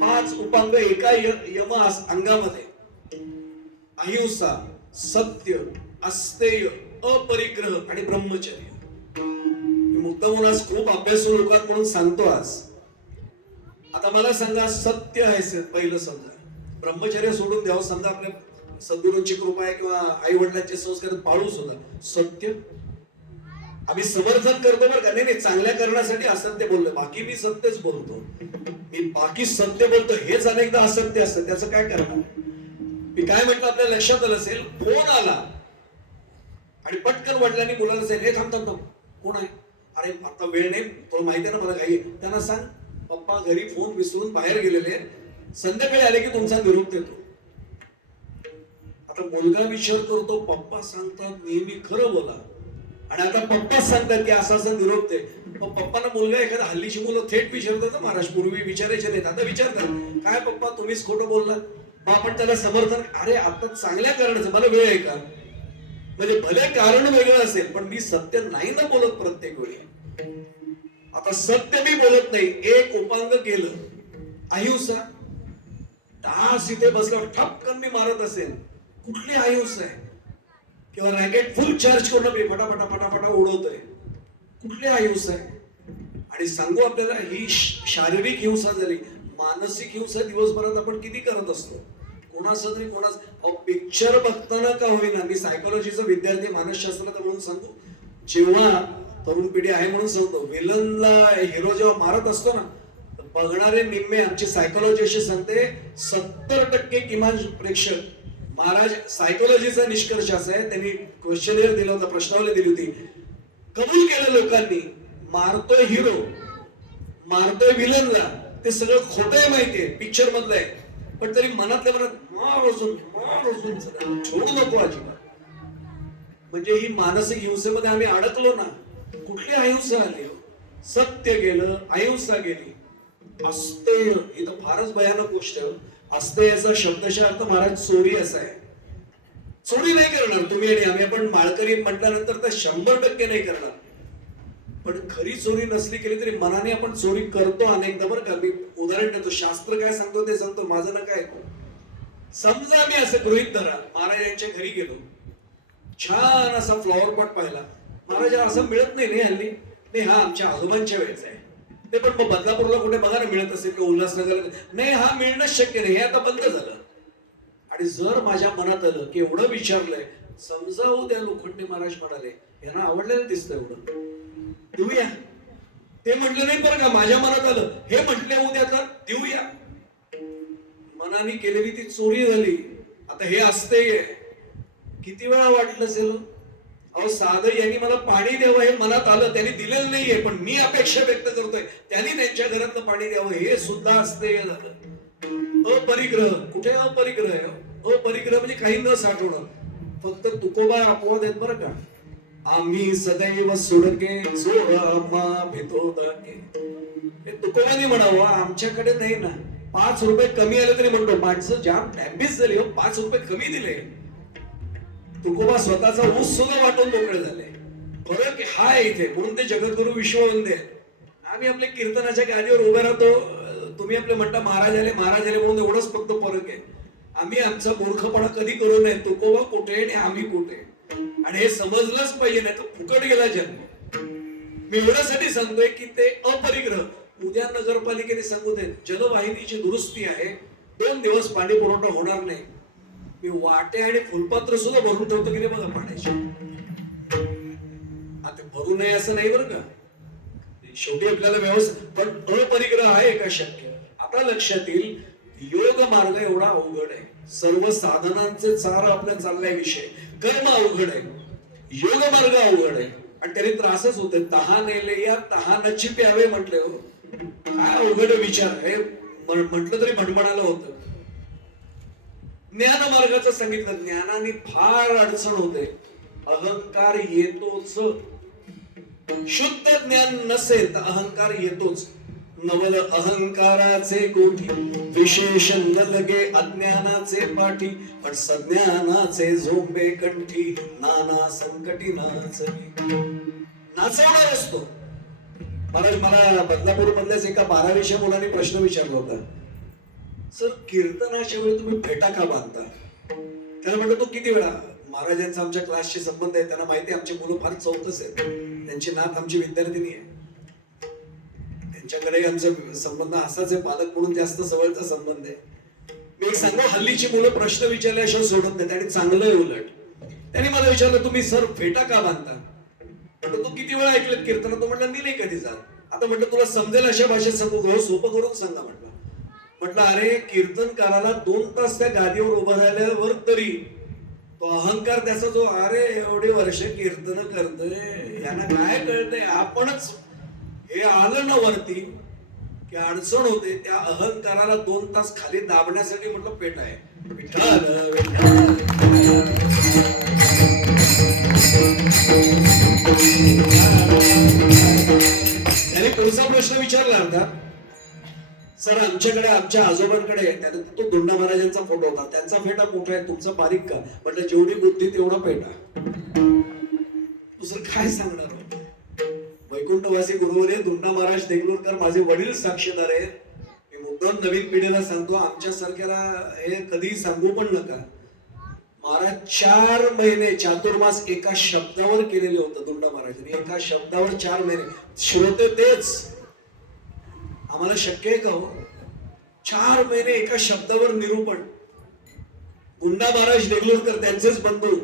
5 उपांग एका यम अंगामध्ये. अहिंसा, सत्य, अस्तेय, अपरिग्रह आणि ब्रह्मचर्य. मुद्दामून आज खूप अभ्यासू लोकात म्हणून सांगतो आज. आता मला सांगा, सत्य आहे पहिलं. समजा ब्रह्मचर्य सोडून द्यावं, समजा आपल्या सद्गुरूंची कृपा आहे किंवा आई वडिलांचे संस्कार पाळू सुद्धा. सत्य आम्ही समर्थन करतो बरं का, नाही चांगल्या करण्यासाठी असत्य बोललो, बाकी मी सत्यच बोलतो. मी बाकी सत्य बोलतो, हेच अनेकदा असत्य असतं. त्याचं काय करणार? मी काय म्हटलं आपल्या लक्षात आलं असेल, फोन आला आणि पटकन वडिलांनी मुलाला सांगितलं, हे थांब, कोण आहे? अरे आता वेळ नाही, तुला माहिती आहे ना मला घाई. त्यांना सांग पप्पा घरी फोन विसरून बाहेर गेलेले, संध्याकाळी आले की तुमचा निरोप देतो. आता मुलगा विचार करतो, पप्पा सांगतात नेहमी खरं बोला, आणि आता पप्पा सांगतात की असा निरोप दे. पप्पांना मुलगा एखादा, हल्लीची मुलं थेट विचारतात महाराज, पूर्वी विचारायचे नाहीत, आता विचारतात काय पप्पा तुम्हीच खोटं बोललात. मग आपण त्याला समर्थन, अरे आता चांगल्या कारणाचं मला वेळ आहे का? म्हणजे भले कारण वेगळं असेल पण मी सत्य नाही ना बोलत प्रत्येक वेळी. आता सत्य मी बोलत नाही. एक उपांग केलं, अहिंसा. तास इथे बसल्यावर ठपकन मी मारत असेल, कुठली अहिंसा आहे? किंवा रॅकेट फुल चार्ज करून मी फटाफटा फटाफटा उडवतोय, कुठली अहिंसा आहे? आणि सांगू आपल्याला, ही शारीरिक हिंसा झाली. मानसिक हिंसा दिवसभरात आपण किती करत असतो, कोणाचं तरी कोणाचं. पिक्चर बघताना का होईना, मी सायकोलॉजीचा विद्यार्थी, मानसशास्त्राचा म्हणून सांगू, जेव्हा तरुण पिढी आहे म्हणून सांगतो, विलनला हिरो जेव्हा मारत असतो ना, बघणारे निम्मे, आमची सायकोलॉजी अशी सांगते 70% किमान प्रेक्षक. महाराज सायकोलॉजीचा निष्कर्ष असा आहे, त्यांनी क्वेश्चनेअर दिला होता, प्रश्नावली दिली होती, कबूल केलं लोकांनी, मारतोय हिरो, मारतोय विलनला, ते सगळं खोटं आहे माहितीये, पिक्चर मधलं आहे, पण तरी मनातल्या मनात मार अजून सोडू नको अजिबात. म्हणजे ही मानसिक हिंसेमध्ये आम्ही अडकलो ना. कुठली अहिंसा आली? सत्य गेलं, अहिंसा गेली. अस्तेय ही तर फारच भयानक गोष्ट आहे. अस्तेयाचा शब्दशः अर्थ महाराज चोरी असा आहे. चोरी नाही करणार तुम्ही आणि आम्ही, आपण माळकरी म्हटल्यानंतर तर 100% नाही करणार, पण खरी चोरी नसली केली तरी मनाने आपण चोरी करतो अनेकदा बरं का. मी उदाहरण देतो, शास्त्र काय सांगतो ते सांगतो, माझं ना काय. समजा मी असं गृहीत धरा, महाराजांच्या घरी गेलो, छान असा फ्लॉवर पॉट पाहिला. महाराज असं मिळत नाही हल्ली. नाही, हा आमच्या आजोबांच्या वेळेचा आहे ते, पण मग बदलापूरला कुठे बघायला मिळत असेल किंवा उल्हासनगरला नाही, हा मिळणंच शक्य नाही, हे आता बंद झालं. आणि जर माझ्या मनात आलं की एवढं विचारलंय, समजा उद्या लोखंडे महाराज म्हणाले यांना आवडलेलं दिसतं एवढं, देऊया. ते म्हटलं नाही बरं का, माझ्या मनात आलं, हे म्हटले उद्या तर देऊया. मनाने केलेली ती चोरी झाली. आता हे असते, किती वेळा वाटलं असेल, अहो साधं यांनी मला पाणी द्यावं हे मनात आलं, त्यांनी दिलेलं नाहीये, पण मी अपेक्षा व्यक्त करतोय त्यांनी त्यांच्या घरातलं पाणी द्यावं, हे सुद्धा असते झालं. अपरिग्रह. कुठे अपरिग्रह आहे? अपरिग्रह म्हणजे काही न साठवणं. फक्त तुकोबा अपवाद आहेत बरं का. आम्ही सदैव सोडके जो आम्हा भेटो दाके, हे तुकोबाने म्हणावं, आमच्याकडे नाही ना. 5 रुपये कमी आले तरी म्हणतो माणसं जाम डॅम्बिस झाली, 5 रुपये कमी दिले. तुकोबा स्वतःचा ऊस सुद्धा वाटून मोकळे झाले. फरक हाय इथे, म्हणून ते जगद्गुरु विश्ववंदे. आम्ही आपल्या कीर्तनाच्या गादीवर उभे राहतो, तुम्ही आपले म्हणता महाराज आले म्हणून एवढंच फक्त फरक आहे. आम्ही आमचा मूर्खपणा कधी करू नये. तुकोबा कुठे आणि आम्ही कुठे, आणि हे समजलंच पाहिजे, नाही तर फुकट गेला जन्म. मी एवढ्यासाठी सांगतोय की ते अपरिग्रह. उद्या नगरपालिकेने सांगू दे जलवाहिनीची दुरुस्ती आहे, 2 दिवस पाणी पुरवठा होणार नाही. मी वाटे आणि फुलपात्र सुद्धा भरून ठेवतो की नाही बघा पाण्याची. आता भरू नये असं नाही बरं का, शेवटी आपल्याला व्यवस्था, पण अपरिग्रह आहे का शक्य? आपल्या लक्षात येईल योग मार्ग एवढा अवघड आहे. सर्व साधनांचे चार आपल्या चाललाय विषय. कर्म अवघड आहे, योग मार्ग अवघड आहे, आणि तरी त्रासच होते. तहानेले या तहानची प्यावे म्हटले हो, काय अवघड विचार हे म्हटलं तरी भणभणाला होतं. ज्ञान मार्गाचं सांगितलं, ज्ञानाने फार अडचण होते. अहंकार येतोच, शुद्ध ज्ञान नसेल तर अहंकार येतोच. नवल अहंकाराचे कोठी, विशेषण न लगे अज्ञानाचे पाठी, पण सज्ञानाचे झोंबे कंठी, नाना संकटी नाचली. नाचवणार असतो. महाराज, मला बदलापूर मधल्याच एका 12वीच्या मुलाने प्रश्न विचारला होता, सर कीर्तनाच्या वेळी तुम्ही फेटा का बांधता? त्याला म्हटलं तू किती वेळा? महाराजांचा आमच्या क्लासशी संबंध आहे, त्यांना माहिती आहे आमची मुलं फार चौकस आहेत, त्यांची नात आमची विद्यार्थिनी आहे, त्यांच्याकडे आमचा संबंध असाच आहे, पालक म्हणून जास्त जवळचा संबंध आहे. मी एक सांगू, हल्लीची मुलं प्रश्न विचारल्याशिवाय सोडत नाही, आणि चांगलं आहे उलट. त्यांनी मला विचारलं, तुम्ही सर फेटा का बांधता? म्हटलं तू किती वेळा ऐकलं कीर्तन? तो म्हटलं मी नाही कधी जात. आता म्हटलं तुला समजेल अशा भाषेत सांगू, सोपं करून सांगा म्हटलं. म्हटलं अरे कीर्तनकाराला 2 तास त्या गादीवर उभं राहिल्यावर तरी तो अहंकार त्याचा जो, अरे एवढे वर्ष कीर्तन करतोय यांना काय कळतंय, आपणच हे आलं ना वरती की अडचण होते. त्या अहंकाराला 2 तास खाली दाबण्यासाठी म्हटलं पेट आहे. त्याने पुढचा प्रश्न विचारला होता, सर आमच्याकडे आमच्या आजोबांकडे तो दोंडा महाराजांचा फोटो होता, त्यांचा फेटा मोठा आहे, तुमचा बारीक का? म्हटलं जेवढी बुद्धी तेवढा पेटा. दुसरं काय सांगणार? वैकुंठवासी गुरुवर्य दोंडा महाराज देगलूरकर माझे वडील साक्षीदार आहेत. मी मुद्दाम नवीन पिढीला सांगतो, आमच्या सारख्याला हे कधी सांगू पण नका. महाराज 4 महिने चातुर्मास एका शब्दावर केलेले होतं दोंडा महाराजांनी, एका शब्दावर 4 महिने. श्रोते तेच, आम्हाला शक्य आहे का हो? 4 महिने एका शब्दावर निरूपण. गुंडा महाराज देगलूरकर त्यांचेच बंधू,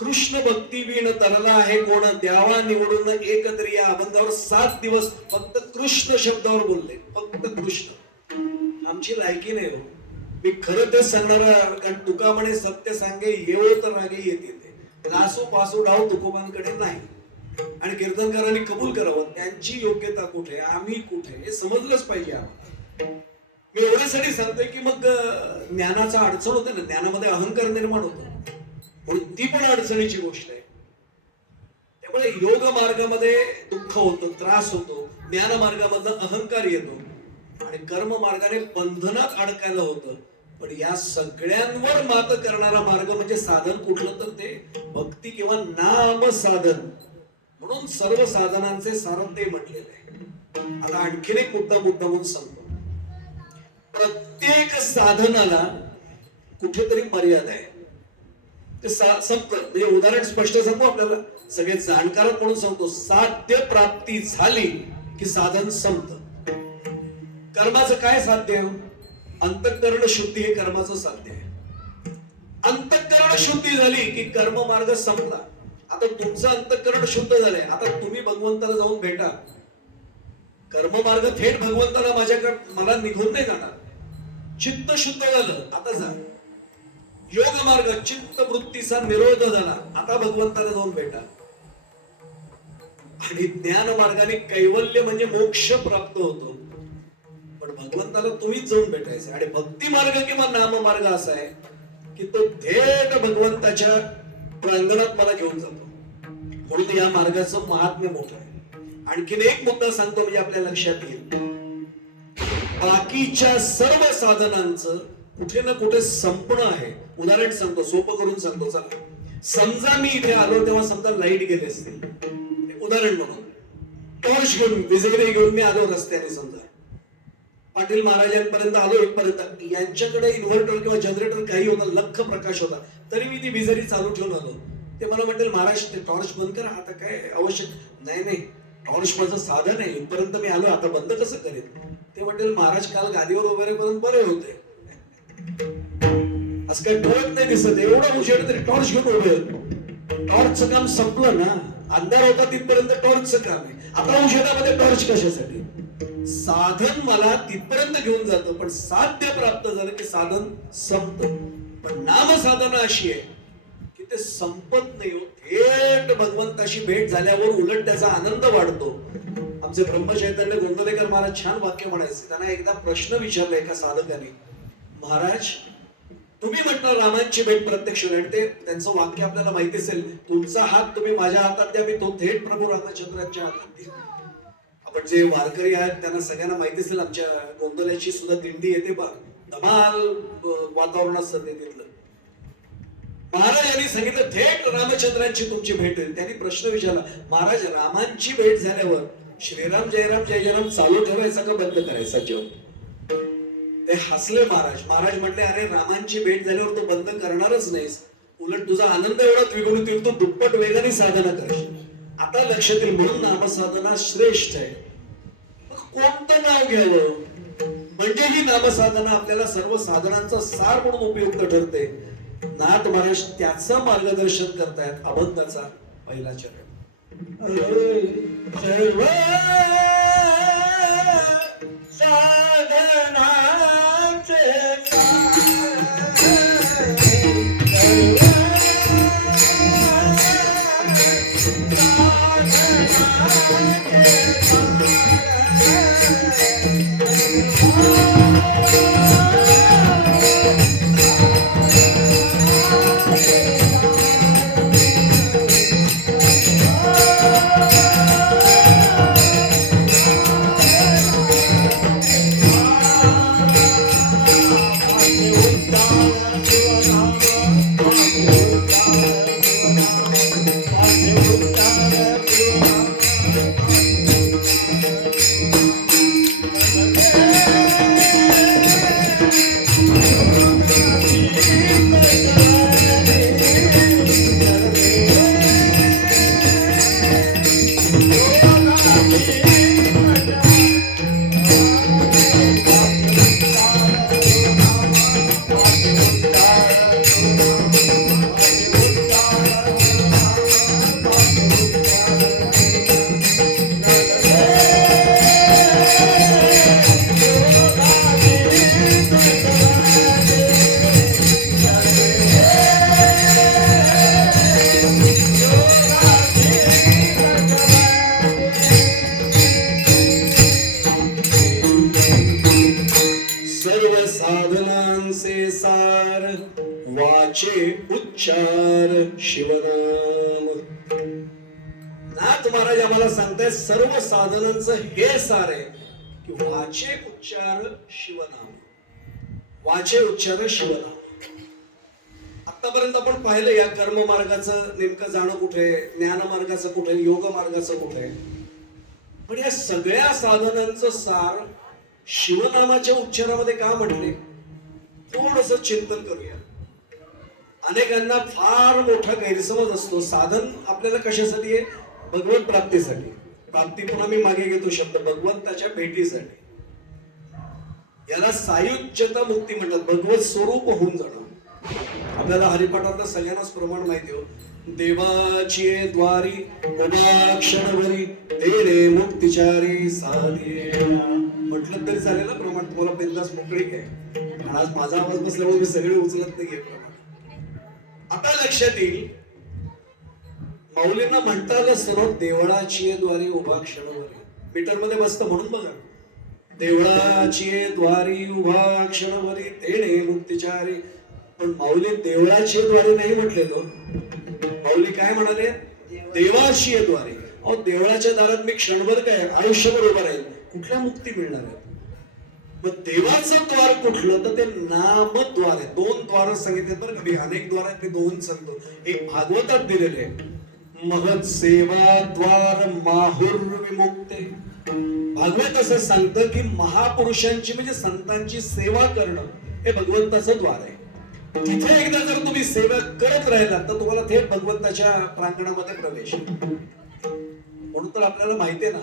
कृष्ण भक्ती विण तरला आहे कोण, द्यावा निवडून एकत्र या अभंगावर 7 दिवस फक्त कृष्ण शब्दावर बोलले, फक्त कृष्ण. आमची लायकी नाही हो. मी खरं तेच सांगणार, कारण तुका म्हणे सत्य सांगे येवो तर रागे येते, लासू पासू डाव तुकोबांकडे नाही. आणि कीर्तनकारांनी कबूल करावं, त्यांची योग्यता कुठे, आम्ही कुठे, हे समजलंच पाहिजे आम्हाला. मी एवढ्यासाठी सांगतोय की मग ज्ञानाचा अडचण होते ना, ज्ञानामध्ये अहंकार निर्माण होतो, म्हणून ती पण अडचणीची गोष्ट आहे. त्यामुळे योग मार्गामध्ये दुःख होतं, त्रास होतो, ज्ञान मार्गामधनं अहंकार येतो, आणि कर्म मार्गाने बंधनात अडकायला होतं. पण या सगळ्यांवर मात करणारा मार्ग म्हणजे साधन कुठलं तर ते भक्ती किंवा नाम साधन. म्हणून सर्व साधनांचे सारं ते म्हटलेलं आहे. आता आणखीन एक मुद्दा म्हणून सांगतो, प्रत्येक साधनाला कुठेतरी मर्यादा आहे. ते संपत, म्हणजे उदाहरण स्पष्ट सांगू आपल्याला, सगळे जाणकार म्हणून सांगतो, साध्य प्राप्ती झाली की साधन संपत. कर्माचं काय साध्य आहे? अंतःकरण शुद्धी हे कर्माचं साध्य आहे. अंतःकरण शुद्धी झाली की कर्म मार्ग संपला. आता तुमचं अंतःकरण शुद्ध झालंय, आता तुम्ही भगवंताला जाऊन भेटा. कर्म मार्ग थेट भगवंताला माझ्याकडे मला निघून नाही जाणार. चित्त शुद्ध झालं, आता जा. योग मार्ग चित्त वृत्तीचा निरोध झाला, आता भगवंताला जाऊन भेटा. आणि ज्ञान मार्गाने कैवल्य म्हणजे मोक्ष प्राप्त होतो, पण भगवंताला तुम्हीच जाऊन भेटायचं. आणि भक्ती मार्ग किंवा नाम मार्ग असा आहे की तो थेट भगवंताच्या प्रांगणात मला घेऊन जातो. म्हणून या मार्गाचं महात्म्य मोठं आहे. आणखीन एक मुद्दा सांगतो म्हणजे आपल्या लक्षात येईल, बाकीच्या सर्व साधनांचं कुठे ना कुठे संपणं आहे. उदाहरण सांगतो, सोपं करून सांगतो. चला, समजा मी इथे आलो तेव्हा समजा लाईट गेले असते, उदाहरण म्हणून टॉर्च घेऊन विजेरी घेऊन मी आलो रस्त्याने, समजा पाटील महाराजांपर्यंत आलो इथपर्यंत, यांच्याकडे इन्व्हर्टर किंवा जनरेटर काही होता, लख प्रकाश होता, तरी मी ती विजेरी चालू ठेवून आलो. ते मला म्हणतील महाराज ते टॉर्च बंद करा, आता काय आवश्यक नाही. टॉर्च माझं साधन आहे, इथपर्यंत मी आलो, आता बंद कसं करेन? ते म्हणतील महाराज काल गादीवर वगैरे करून बरे होते. असं काही डोळ्यात नाही दिसत, एवढं उजेड तरी टॉर्च घेऊन उभे. टॉर्चचं काम संपलं ना, अंधार होता तिथपर्यंत टॉर्चचं काम आहे, आता उजेडामध्ये टॉर्च कशासाठी? साधन मला तिथपर्यंत घेऊन जातं, पण साध्य प्राप्त झालं की साधन संपतं. पण नाम साधना अशी आहे की ते संपत नाही हो. थेट भगवंताशी भेट झाल्यावर उलट त्याचा आनंद वाढतो. आमचे ब्रह्मचैतन्य गोंदवलेकर महाराज छान वाक्य म्हणायचे. त्यांना एकदा प्रश्न विचारला एका साधकाने, महाराज तुम्ही म्हटलं रामांची भेट प्रत्यक्ष होईल, आणि ते त्यांचं वाक्य आपल्याला माहिती असेल, तुमचा हात तुम्ही माझ्या हातात द्या, मी तो थेट प्रभू रामचंद्रांच्या हातात देईन. आपण जे वारकरी आहेत त्यांना सगळ्यांना माहिती असेल, आमच्या गोंदवल्याची सुद्धा दिंडी येते बा, धमाल वातावरण असतं ते तिथलं. महाराज यांनी सांगितलं थेट रामचंद्रांची तुमची भेट होईल. त्यांनी प्रश्न विचारला, महाराज रामांची भेट झाल्यावर श्रीराम जयराम जय जयराम चालू ठेवायचा का बंद करायचा जेवण? ते हसले महाराज. महाराज म्हटले, अरे रामांची भेट झाल्यावर तो बंद करणारच नाहीस, उलट तुझा आनंद एवढा द्विगुणित होईल, तो दुप्पट वेगाने साधना करशील. आता लक्षात येईल, म्हणून नामसाधना श्रेष्ठ आहे. कोणतं नाव घ्यावं म्हणजे ही नामसाधना आपल्याला सर्व साधनांचा सार म्हणून उपयुक्त ठरते. नाथ महाराज त्याचं मार्गदर्शन करतायत. अभंगाचा पहिला चरण. सर्व साधनाचे वाचे उच्चार शिवनाम. नाथ महाराज आम्हाला सांगतायत सर्व साधनांचं हे सार आहे की वाचे उच्चार शिवनाम. वाचे उच्चार शिवनाम. आतापर्यंत आपण पाहिलं या कर्म मार्गाचं नेमकं जाणं कुठे, ज्ञान मार्गाचं कुठे, योग मार्गाचं कुठे. पण या सगळ्या साधनांचं सार शिवनामाच्या उच्चारामध्ये का म्हटले, थोडस चिंतन करूया. अनेकांना फार मोठा गैरसमज असतो. साधन आपल्याला कशासाठी आहे? भगवत प्राप्तीसाठी. प्राप्ती पुन्हा मी मागे घेतो शब्द, भगवंताच्या भेटीसाठी. याला सायुज्यता मुक्ती म्हणतात, भगवत स्वरूप होऊन जाणं. आपल्याला हरिपाठातलं सगळ्यांनाच प्रमाण माहिती हो, देवाची द्वारी उभा क्षणभरी तेरे मुक्तिचारी साधे. म्हटलं तरी चालेल ना प्रमाण, तुम्हाला बिनधास्त मोकळी आहे. आणि आज माझा आवाज बसल्यामुळे मी सगळे उचलत नाहीये प्रमाण. आता लक्षात येईल, माऊलींना म्हणता आलं सर्व देवळाची द्वारी उभा क्षणभरी. मीटर मध्ये बसतं म्हणून बघा, देवळाची द्वारी उभा क्षणभरी तेणे मुक्तिचारी. पण माऊली देवळाची द्वारी नाही म्हटलेलो. माऊली काय म्हणाले? देवाशी द्वारी. अहो देवळाच्या दारात मी क्षणभर काय आयुष्यभर उभा राहील, कुठल्या मुक्ती मिळणार आहे? मग देवाचं द्वार कुठलं? तर ते नामद्वार आहे. दोन द्वार सांगितले बरं का, मी अनेक द्वार आहेत, मी दोन सांगतो. एक भागवतात दिलेले आहे, महत सेवा द्वार माहुर विमुक्ते. भागवत असं सांगतं की महापुरुषांची म्हणजे संतांची सेवा करणं हे भगवंताचं द्वार आहे. तिथे एकदा जर तुम्ही सेवा करत राहिलात तर तुम्हाला थेट भगवंताच्या प्रांगणामध्ये प्रवेश. म्हणून तर आपल्याला माहिती आहे ना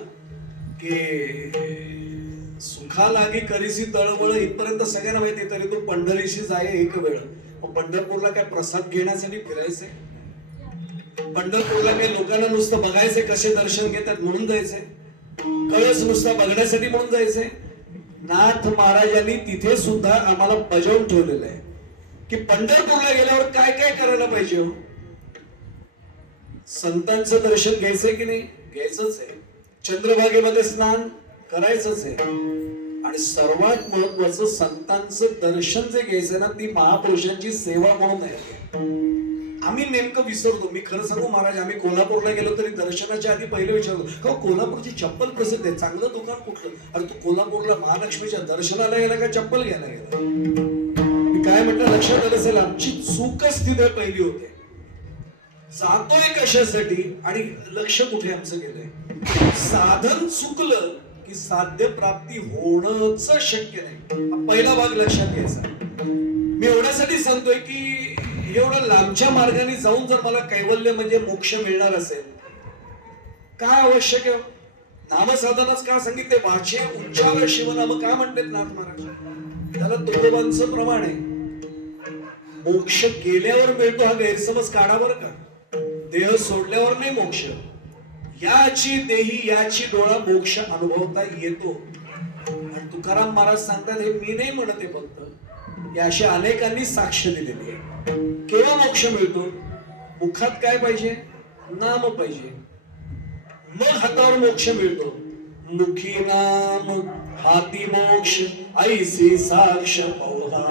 की सुखा लागी करीसी तळवळ इथपर्यंत सगळ्यांना माहिती आहे, तरी तू पंढरीशी जाय एक वेळ. मग पंढरपूरला काय प्रसाद घेण्यासाठी फिरायचंय? पंढरपूरला काही लोकांना नुसतं बघायचंय कसे दर्शन घेतात म्हणून जायचंय? कळस नुसता बघण्यासाठी म्हणून जायचंय? नाथ महाराजांनी तिथे सुद्धा आम्हाला बजावून ठेवलेलं आहे की पंढरपूरला गेल्यावर काय काय करायला पाहिजे हो. संतांचं दर्शन घ्यायचंय की नाही? घ्यायचंच आहे. चंद्रभागेमध्ये स्नान करायचंच आहे. आणि सर्वात महत्वाचं संतांचं दर्शन जे घ्यायचं ना, ती महापुरुषांची सेवा म्हणून आहे. आम्ही नेमकं विसरतो. मी खरं सांगू महाराज, आम्ही कोल्हापूरला गेलो तरी दर्शनाच्या आधी पहिले विचारतो का कोल्हापूरची चप्पल प्रसिद्ध आहे, चांगलं दुकान कुठलं? अरे तू कोल्हापूरला महालक्ष्मीच्या दर्शनाला गेला का चप्पल घ्यायला गेला? मी काय म्हटलं लक्षात आलं असेल, आमची चूकच तिथे पहिली होते. जातोय कशासाठी आणि लक्ष कुठे आमचं गेलंय? साधन चुकलं की साध्य प्राप्ती होणंच शक्य नाही. हा पहिला भाग लक्षात घ्यायचा. मी एवढ्यासाठी सांगतोय की एवढं लांबच्या मार्गाने जाऊन जर मला कैवल्य म्हणजे मोक्ष मिळणार असेल, काय आवश्यक आहे? नामसाधनच का सांगितले? वाचे उच्चार शिवनाम का म्हणतात नाथ महाराज? त्याला तुकोबांचं प्रमाण आहे. मोक्ष गेल्यावर मिळतो हा गैरसमज काढा बरं का. देह सोडल्यावर नाही मोक्ष. याची देही याची डोळा मोक्ष अनुभवता येतो. आणि तुकाराम महाराज सांगतात, हे मी नाही म्हणत आहे फक्त, या अशा अनेकांनी साक्ष दिलेली आहे. केव्हा मोक्ष मिळतो? मुखात काय पाहिजे? नाम पाहिजे. मग हातावर मोक्ष मिळतो. मुखी नाम हाती मोक्ष ऐसी साक्ष पौहा.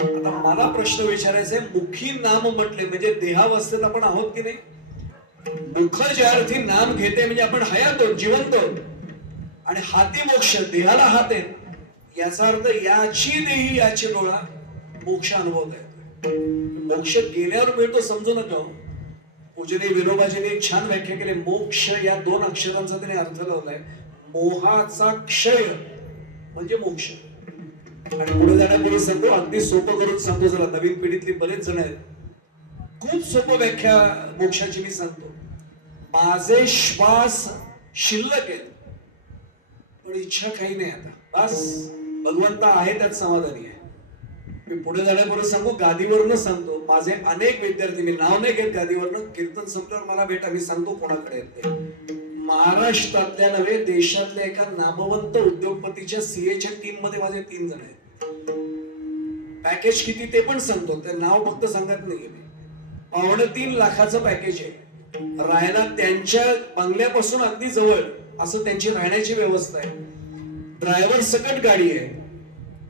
आता मला प्रश्न विचारायचा आहे, मुखी नाम म्हटले म्हणजे देहावस्थेत आपण आहोत की नाही? मुख ज्या अर्थी नाम घेते म्हणजे आपण हयात आहोत, जिवंत आहोत. आणि हाती मोक्ष, देहाला हात आहे, याचा अर्थ याची देही याची डोळा मोक्ष अनुभवता येतो. मोक्ष गेल्यावर मिळतो समजू नका. पूजनीय विनोबाजीने एक छान व्याख्या केली. मोक्ष या दोन अक्षरांचा त्याने अर्थ लावलाय. मोहाचा क्षय म्हणजे मोक्ष. आणि पुढे जाण्यापूर्वी सांगतो, अगदी सोपं करून सांगतो, जरा नवीन पिढीतली बरेच जण आहेत, खूप सोपं व्याख्या मोक्षाची मी सांगतो. माझे श्वास शिल्लक आहेत पण इच्छा काही नाही. आता बस भगवंत आहे त्यात समाधानी आहे. मी पुढे जाण्यापूर्वी सांगू, गादीवरनं सांगतो, माझे अनेक विद्यार्थी, मी नाव नाही घेत, गादीवरनं कीर्तन संपल्यावर मला भेटा, मी सांगतो कोणाकडे येते. महाराष्ट्रातल्या नव्हे देशातल्या एका नामवंत उद्योगपतीच्या सीएच्या टीम मध्ये माझे 3 जण आहेत. पॅकेज किती ते पण सांगतो, ते नाव फक्त सांगत नाहीये मी. 2.25 लाखाचं पॅकेज आहे. राहायला त्यांच्या बंगल्यापासून अगदी जवळ असं त्यांची राहण्याची व्यवस्था आहे. ड्रायव्हर सकट गाडी आहे.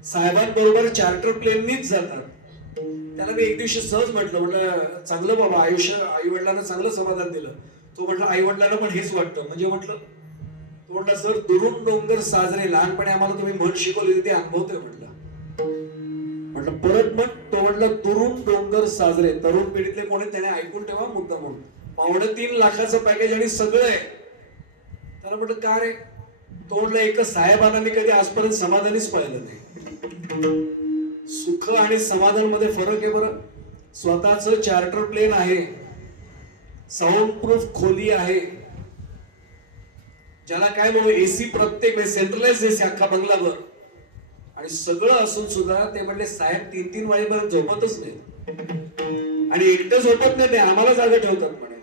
साहेबांबरोबर चार्टर प्लेननीच जातात. त्याला मी एक दिवशी सहज म्हटलं चांगलं बाबा, आयुष्य आई वडिलांना चांगलं समाधान दिलं. तो म्हटलं आई वडिलांना पण हेच वाटतं. म्हणजे म्हटलं, तो म्हटलं सर दुरून डोंगर साजरे, लहानपणी आम्हाला तुम्ही म्हण शिकवली ते अनुभवतोय म्हटलं. म्हटलं परत म्हण. तो म्हटलं दुरून डोंगर साजरे. तरुण पिढीतले कोणी त्याने ऐकून ठेवा मुद्दा म्हणून. 2.25 लाखाचं पॅकेज आणि सगळं आहे. त्याला म्हटलं का रे? तो म्हटलं एक साहेबांना कधी आजपर्यंत समाधानीच पाहिलं नाही. सुख आणि समाधान मध्ये फरक आहे बरं. स्वतःच चार्टर प्लेन आहे, साऊंड प्रूफ खोली आहे, ज्याला काय म्हणू एसी, प्रत्येक सेंट्रलाइज एसी अख्खा बंगलाभर, आणि सगळं असून सुद्धा ते म्हणले साहेब 3-3 वाजेपर्यंत झोपतच नाही. आणि एकटं झोपत नाही ते, आम्हाला जागा ठेवतात म्हणे.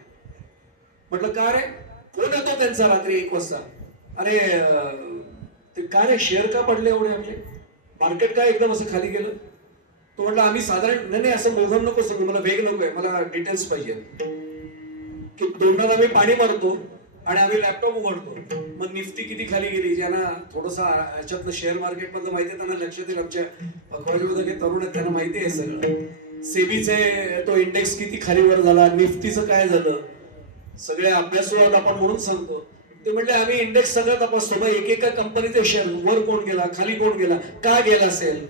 म्हटलं का रे? फोन येतो त्यांचा रात्री 1 वाजता. अरे ते का रे शेअर का पडले एवढे आपले, मार्केट काय एकदम असं खाली गेलं? तो म्हटलं आम्ही साधारण नाही असं मोघम नको सांगू, मला वेग नकोय, मला डिटेल्स पाहिजे. की तोंडाला आम्ही पाणी मारतो आणि आम्ही लॅपटॉप उघडतो. मग निफ्टी किती खाली गेली, ज्यांना थोडंसं याच्यातलं शेअर मार्केट मधलं माहिती आहे त्यांना लक्षात येईल. आमच्या कॉलेजमध्ये तरुण आहेत त्यांना माहिती आहे सगळं. सेबीचे तो इंडेक्स किती खाली वर झाला, निफ्टीचं काय झालं, सगळे अभ्यासू आपण म्हणून सांगतो. ते म्हटले आम्ही इंडेक्स सगळं तपासतो, मग एकेका कंपनीचे शेअर वर कोण गेला, खाली कोण गेला, का गेला असेल,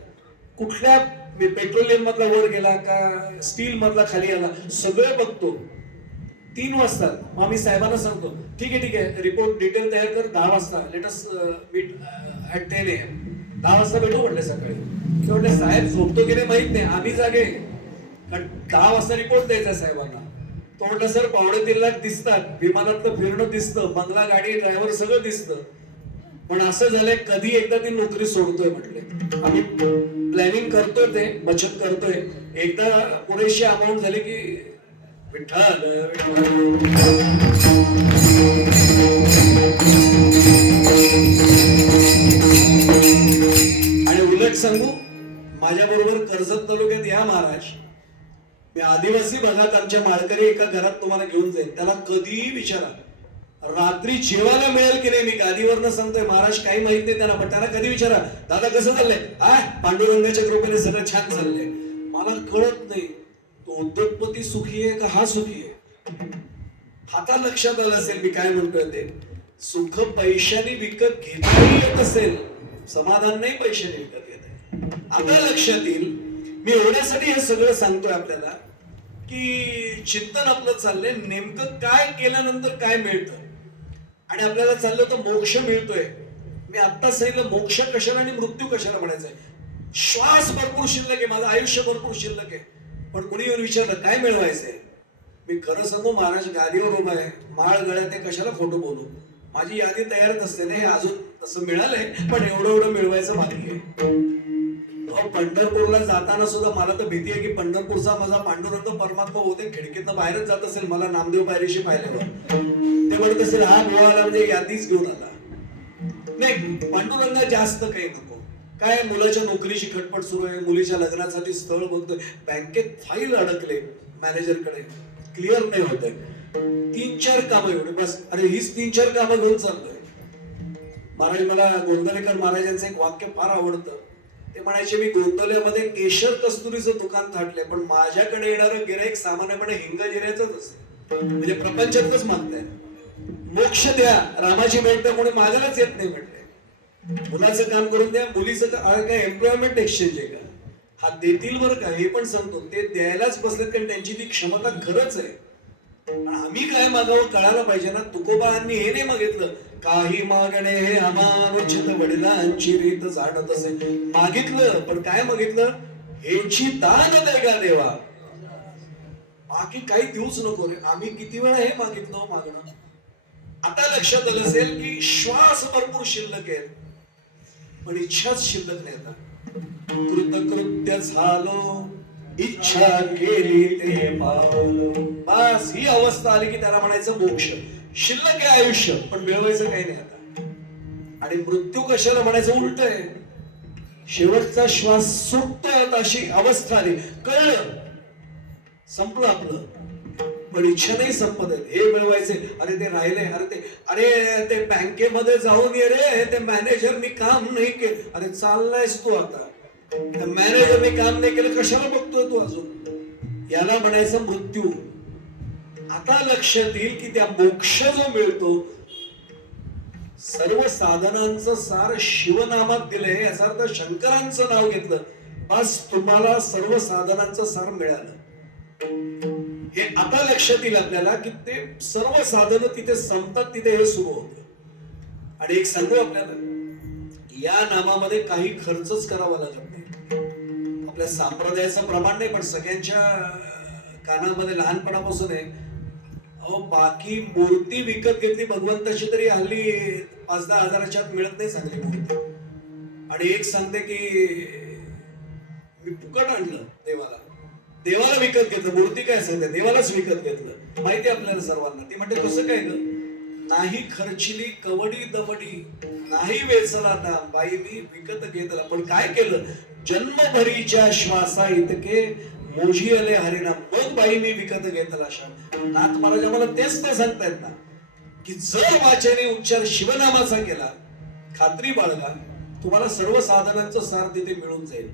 कुठल्या पेट्रोलियम मधला वर गेला का स्टील मधला खाली आला, सगळं बघतो. 3 वाजता मग आम्ही साहेबांना सांगतो ठीक आहे रिपोर्ट डिटेल तयार कर, 10 वाजता लेटस मीट ऍट 10 AM. 10 वाजता भेटू म्हटले सकाळी. ते म्हटले साहेब झोपतो की नाही माहित नाही, आम्ही जागे, कारण 10 वाजता रिपोर्ट द्यायचा साहेबांना. तो म्हटलं सर 2:45 दिसतात, विमानातलं फिरणं दिसतं, बंगला, गाडी, ड्रायव्हर सगळं दिसतं, पण असं झालंय कधी एकदा ती नोकरी सोडतोय म्हटले. आम्ही प्लॅनिंग करतोय, ते बचत करतोय, एकदा पुरेशी अमाऊंट झाली की विठ्ठल आणि उलट सांगू, माझ्या बरोबर कर्जत तालुक्यात या महाराज, मी आदिवासी भागात आमच्या माळकरी एका घरात तुम्हाला घेऊन जाईल, त्याला कधीही विचारा रात्री जेवायला मिळेल की नाही. मी गादीवरनं सांगतोय महाराज, काही माहित नाही त्यांना, पण त्यांना कधी विचारा दादा कसं चाललंय, पांडुरंगाच्या कृपेने सगळं छान चाललंय. मला कळत नाही तो उद्योगपती सुखी आहे का हा सुखी आहे. आता लक्षात आलं असेल मी काय म्हणतोय ते, सुख पैशाने विकत घेताही येत असेल, समाधान नाही पैशाने विकत घेता. आता लक्षात येईल. मी एवढ्यासाठी हे सगळं सांगतोय आपल्याला की चिंतन आपलं चाललंय नेमकं काय केल्यानंतर काय मिळतं, आणि आपल्याला चाललं तर मोक्ष मिळतोय. मी आत्ता सांगितलं मोक्ष कशाला आणि मृत्यू कशाला म्हणायचंय. श्वास भरपूर शिल्लक आहे, माझं आयुष्य भरपूर शिल्लक आहे, पण कोणी येऊन विचारलं काय मिळवायचंय, मी खरं सांगू महाराज गादीवर उभा आहे, माळ गळ्यात आहे, कशाला खोटं बोलू. माझी यादी तयारच असते ना, हे अजून तसं मिळालंय पण एवढं मिळवायचं बाकी आहे. पंढरपूरला जाताना सुद्धा मला तर भीती आहे की पंढरपूरचा माझा पांडुरंग परमात्मा होते खिडकीतनं बाहेरच जात असेल मला नामदेव पायरीशी पाहिल्यावर, ते म्हणत असेल हा गोवाला म्हणजे यादीच घेऊन आला. नाही, पांडुरंग जास्त काही नको. काय मुलाच्या नोकरीची खटपट सुरू आहे, मुलीच्या लग्नासाठी स्थळ बघतोय, बँकेत फाईल अडकले मॅनेजरकडे, क्लिअर नाही होत आहे, 3-4 कामं एवढे बस. अरे हीच 3-4 कामं घेऊन चाललोय. महाराज मला गोंदवलेकर महाराजांचं एक वाक्य फार आवडतं. ते म्हणायचे मी गोंदवल्यामध्ये केशर कस्तुरीचं दुकान थाटलंय, पण माझ्याकडे येणारं गिराईक सामान्यपणे हिंग जिऱ्याचंच असतं, म्हणजे प्रपंचातच मागताय. मोक्ष द्या, रामाची भेट तर कोणी मागायलाच येत नाही म्हटले. मुलाचं काम करून द्या, मुलीचं काय एम्प्लॉयमेंट एक्सचेंज आहे का, हा देतील बरं का, हे पण सांगतो. ते द्यायलाच बसलेत कारण त्यांची ती क्षमता खरंच आहे. आम्ही काय मागावं कळायला पाहिजे ना. तुकोबांनी हे नाही मागितलं काही मागणे हे अमानुचित वडिलांची रीत जाणत असे, मागितलं पण काय मागितलं, हेची दान दे का देवा, बाकी काही देऊच नको रे. आम्ही किती वेळा हे मागितलं मागणं. आता लक्षात आलं असेल की श्वास भरपूर शिल्लक आहे पण इच्छाच शिल्लक नाही. आता कृतकृत्य झालो, इच्छा केली ते पावलो, बस ही अवस्था आली की त्याला म्हणायचं मोक्ष. शिल्लक आहे आयुष्य पण मिळवायचं काही नाही आता. आणि मृत्यू कशाला म्हणायचं, उलट आहे, शेवटचा श्वास सुटतोय अशी अवस्था आली, कळलं संपलं आपलं, पण इच्छा नाही संपत आहे. हे मिळवायचे, अरे ते राहिले, अरे ते बँकेमध्ये जाऊन ये रे, ते मॅनेजरनी काम नाही केलं, अरे चाललायस तू आता, त्या मॅनेजरने काम नाही केलं कशाला बघतोय तू अजून, याला म्हणायचं मृत्यू. आता लक्षात येईल की त्या मोक्ष जो मिळतो, सर्व साधनांचं सार शिवनामात दिलंय, याचा अर्थ शंकरांचं नाव घेतलं, बस तुम्हाला सर्व साधनांचं सार मिळालं. हे आता लक्षात येईल आपल्याला की ते सर्व साधन तिथे संपतात, तिथे हे सुरू होतं. आणि एक सांगू आपल्याला, या नामामध्ये काही खर्चच करावा लागत नाही. आपल्या संप्रदायाचं प्रमाण नाही पण सगळ्यांच्या कानामध्ये लहानपणापासून आहे, बाकी मूर्ती विकत घेतली भगवंताची तरी हल्ली 5-10 हजाराच्या आत मिळत नाही चांगली मूर्ती. आणि एक सांगते की मी फुकट आणलं देवाला विकत घेतलं, मूर्ती काय सांगते देवालाच विकत घेतलं. माहिती आपल्याला सर्वांना. ती म्हणते कसं काय ग, नाही खर्चिली कवडी दवडी, नाही वेचला दाम, बाई मी विकत घेतला, पण काय केलं, जन्मभरीच्या श्वासा इतके मोजी आले हरिनाम, मग बाई मी विकत घेतला. नाथ महाराज आम्हाला तेच तर सांगतायत ना की जर वाचने उच्चार शिवनामाचा केला, खात्री बाळगा तुम्हाला सर्व साधनांचं सार तिथे मिळून जाईल.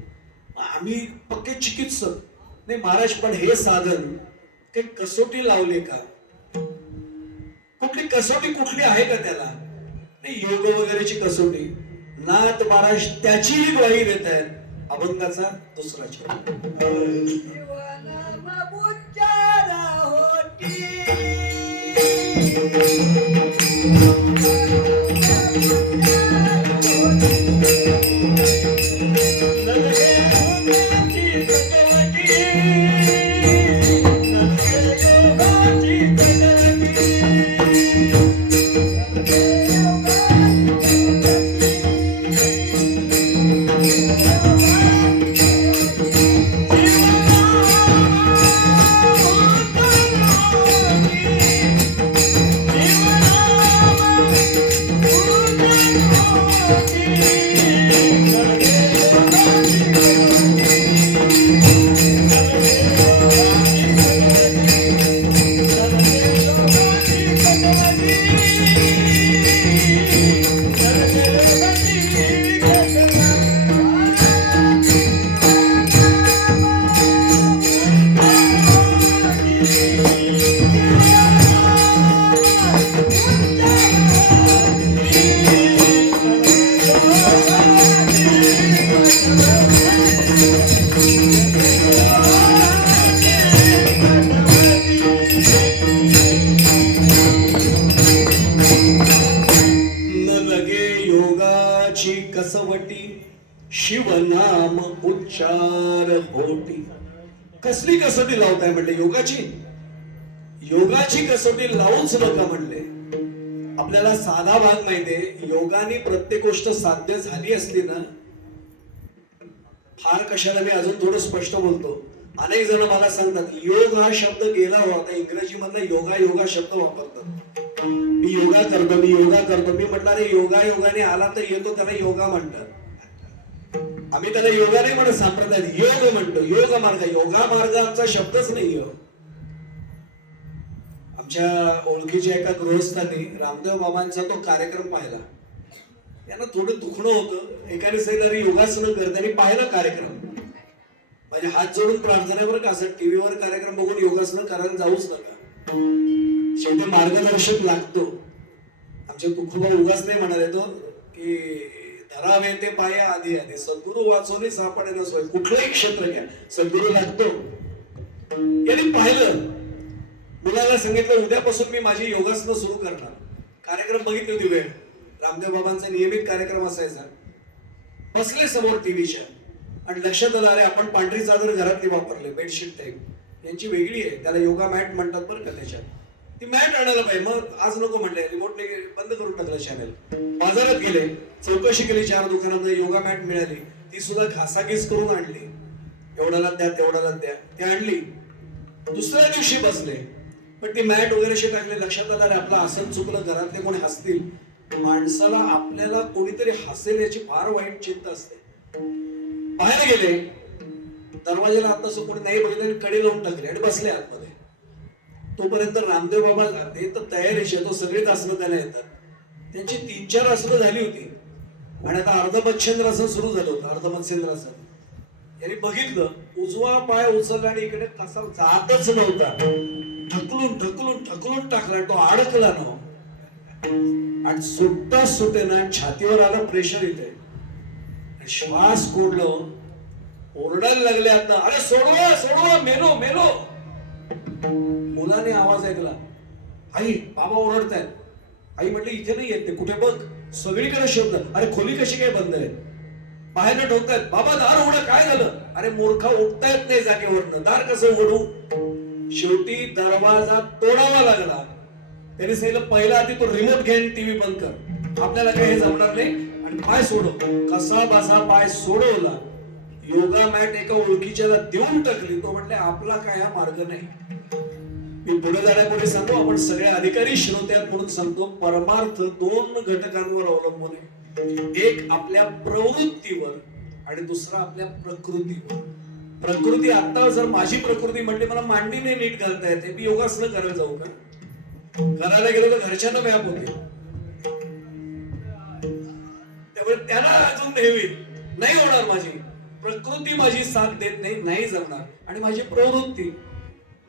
आम्ही पक्के चिकित्सक नाही महाराज, पण हे साधन ते कसोटी लावले का, कुठली कसोटी कुठली आहे का त्याला, नाही योग वगैरेची कसोटी. नाथ महाराज त्याचीही ग्वाही देत आहेत. अभंगाचा दुसरा छंद न लगे योगाची कसवटी शिवनाम उच्चार होती. कसली कसोटी लावताय म्हणले योगाची? योगाची कसोटी लावूच नका म्हणले. आपल्याला साधा भाग माहितीये, योगाने प्रत्येक गोष्ट साध्य झाली असली ना, फार कशाला मी अजून थोडं स्पष्ट बोलतो. अनेक जण मला सांगतात योग हा शब्द गेला हो, आता इंग्रजी मधला योगा योगा शब्द वापरतात. मी योगा करतो, मी योगा करतो. मी म्हटलं अरे योगा योगाने आला तर येतो, त्याला योगा म्हणतात. आम्ही त्याला योगा नाही म्हणत, संप्रदायात योग म्हणतो. योग मार्ग, योगा मार्ग आमचा शब्दच नाही. आमच्या ओळखीच्या एका गृहस्थांनी रामदेव बाबांचा तो कार्यक्रम पाहिला. यांना थोडं दुखणं होतं. एकाने सांगितलं योगासनं कर, त्यांनी पाहिला कार्यक्रम. म्हणजे हात जोडून प्रार्थना बरं का, असं टीव्हीवर कार्यक्रम बघून योगासनं करायला जाऊच नका. शेवटी मार्गदर्शक लागतो. आमचे तुखोबा उगाच नाही म्हणाले तो की धरावे ते पाया आधी आधी सद्गुरू वाचवणे सापडे न सोय. कुठलंही क्षेत्र घ्या, सद्गुरू लागतो. यांनी पाहिलं, मुलाला सांगितलं उद्यापासून मी माझी योगासनं सुरू करणार. कार्यक्रम बघितली होती वेळ, रामदेव बाबांचा नियमित कार्यक्रम असायचा. बसले समोर टीव्हीच्या आणि लक्षात आलं अरे आपण पांढरी चादर घरातली वापरले, बेडशीट टाईप. यांची वेगळी आहे, त्याला योगा मॅट म्हणतात बरं का. त्याच्यात ती मॅट आणायला पाहिजे. मग आज नको म्हणले, रिमोटने बंद करून टाकलं चॅनल. बाजारात गेले, चौकशी केली 4 दुकानात, योगा मॅट मिळाली. ती सुद्धा घासाघीस करून आणली. एवढ्याला द्या तेवढ्याला द्या, ती आणली. दुसऱ्या दिवशी बसले, पण ती मॅट वगैरे टाकले. लक्षात आलं अरे आपलं आसन चुकलं, घरातले कोणी हसतील. माणसाला आपल्याला कोणीतरी हसेल याची फार वाईट चिंता असते. बाहेर गेले, दरवाजाला आता कोणी नाही बघितलं, कडे लावून टाकले आणि बसले आतमध्ये. तोपर्यंत रामदेव बाबा ते तर तयारीचे, तो सगळीच आसनं त्याला येतात. त्यांची 3-4 आसनं झाली होती आणि आता अर्धमच्छेंद्रासन सुरू झालं होतं. अर्धमच्छेंद्रासन यांनी बघितलं, उजवा पाय उचलला आणि इकडे कसा जातच नव्हता. ढकलून ढकलून ढकलून टाकला, तो अडकला ना आणि सुट्टा सुटे ना, छातीवर आलं, प्रेशर येते. श्वास कोंडलं, ओरडायला लागले आता अरे सोडवा सोडवा, मेलो मेलो. मुलाने आवाज ऐकला, आई बाबा ओरडतायत. आई म्हटली इथे नाही येत ते, कुठे बघ. सगळीकडे शोधलं, अरे खोली कशी काय बंद आहे, बाहेर ठोकतायत. बाबा दार उघडा, काय झालं. अरे मूर्खा उठता येत नाही जागेवरनं, दार कसं उघडू. शेवटी दरवाजा तोडावा लागला. त्याने सांगितलं पहिला आधी तो रिमोट घेऊन टीव्ही बंद कर, आपल्याला काही जमणार नाही, आणि पाय सोडव. कसा बसा पाय सोडवला. योगा मॅट एका ओळखीच्याला देऊन टाकली. तो म्हटले आपला काय हा मार्ग नाही. मी पुढे जाण्यापुढे सांगतो, आपण सगळे अधिकारी श्रोत्यात म्हणून सांगतो, परमार्थ 2 घटकांवर अवलंबून आहे. एक आपल्या प्रवृत्तीवर आणि दुसरा आपल्या प्रकृतीवर. प्रकृती, आता जर माझी प्रकृती म्हटली मला मांडी नाही नीट घालता येते, मी योगासनं करायला जाऊ का? करायला गेलो तर घरच्यांना व्याप होते, त्यामुळे त्याला अजून नेहमी नाही होणार. माझी प्रकृती माझी साथ देत नाही, नाही जमणार. आणि माझी प्रवृत्ती,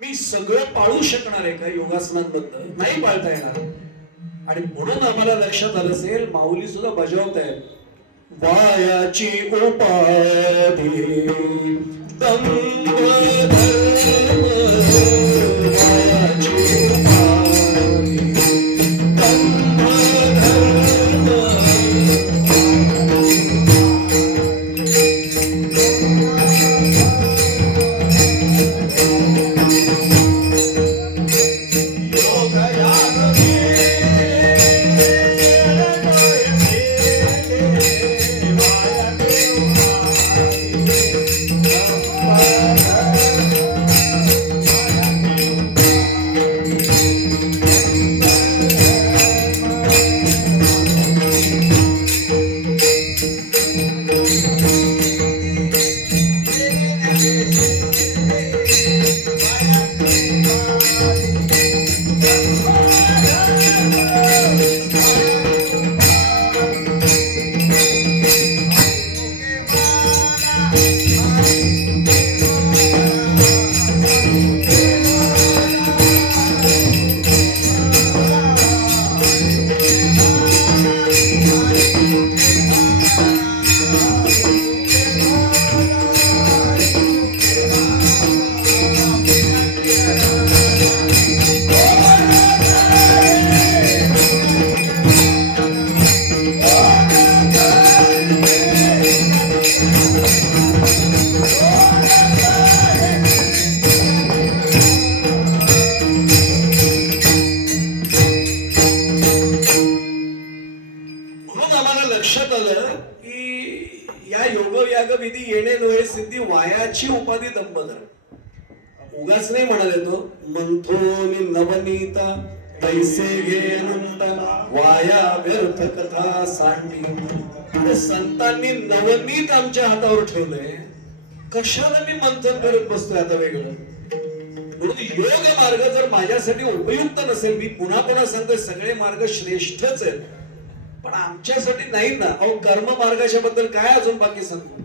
मी सगळं पाळू शकणार आहे का योगासनांबद्दल? नाही पाळता येणार. आणि म्हणून आम्हाला लक्षात आलं असेल, माऊली सुद्धा बजावतायत, वायाची उपाधी दंभ धर्म, वायाची उपाधी दंभ धर्म. लक्षात आलं की या योग याग विधी येणे नव्हे सिद्धी वायाची उपाधी दंबधर. उगाच नाही म्हणाले तो मंथोनी नवनीता पैसे घे अनंत वाया व्यर्थ कथा सांडी. अरे संतांनी नवनीत आमच्या हातावर ठेवलंय, कशाला मी मंथन करत बसतोय आता वेगळं. म्हणून योग मार्ग जर माझ्यासाठी उपयुक्त नसेल, मी पुन्हा पुन्हा सांगतोय सगळे मार्ग श्रेष्ठच आहेत, पण आमच्यासाठी नाही ना. अहो कर्म मार्गाच्या बद्दल काय अजून बाकी सांगू.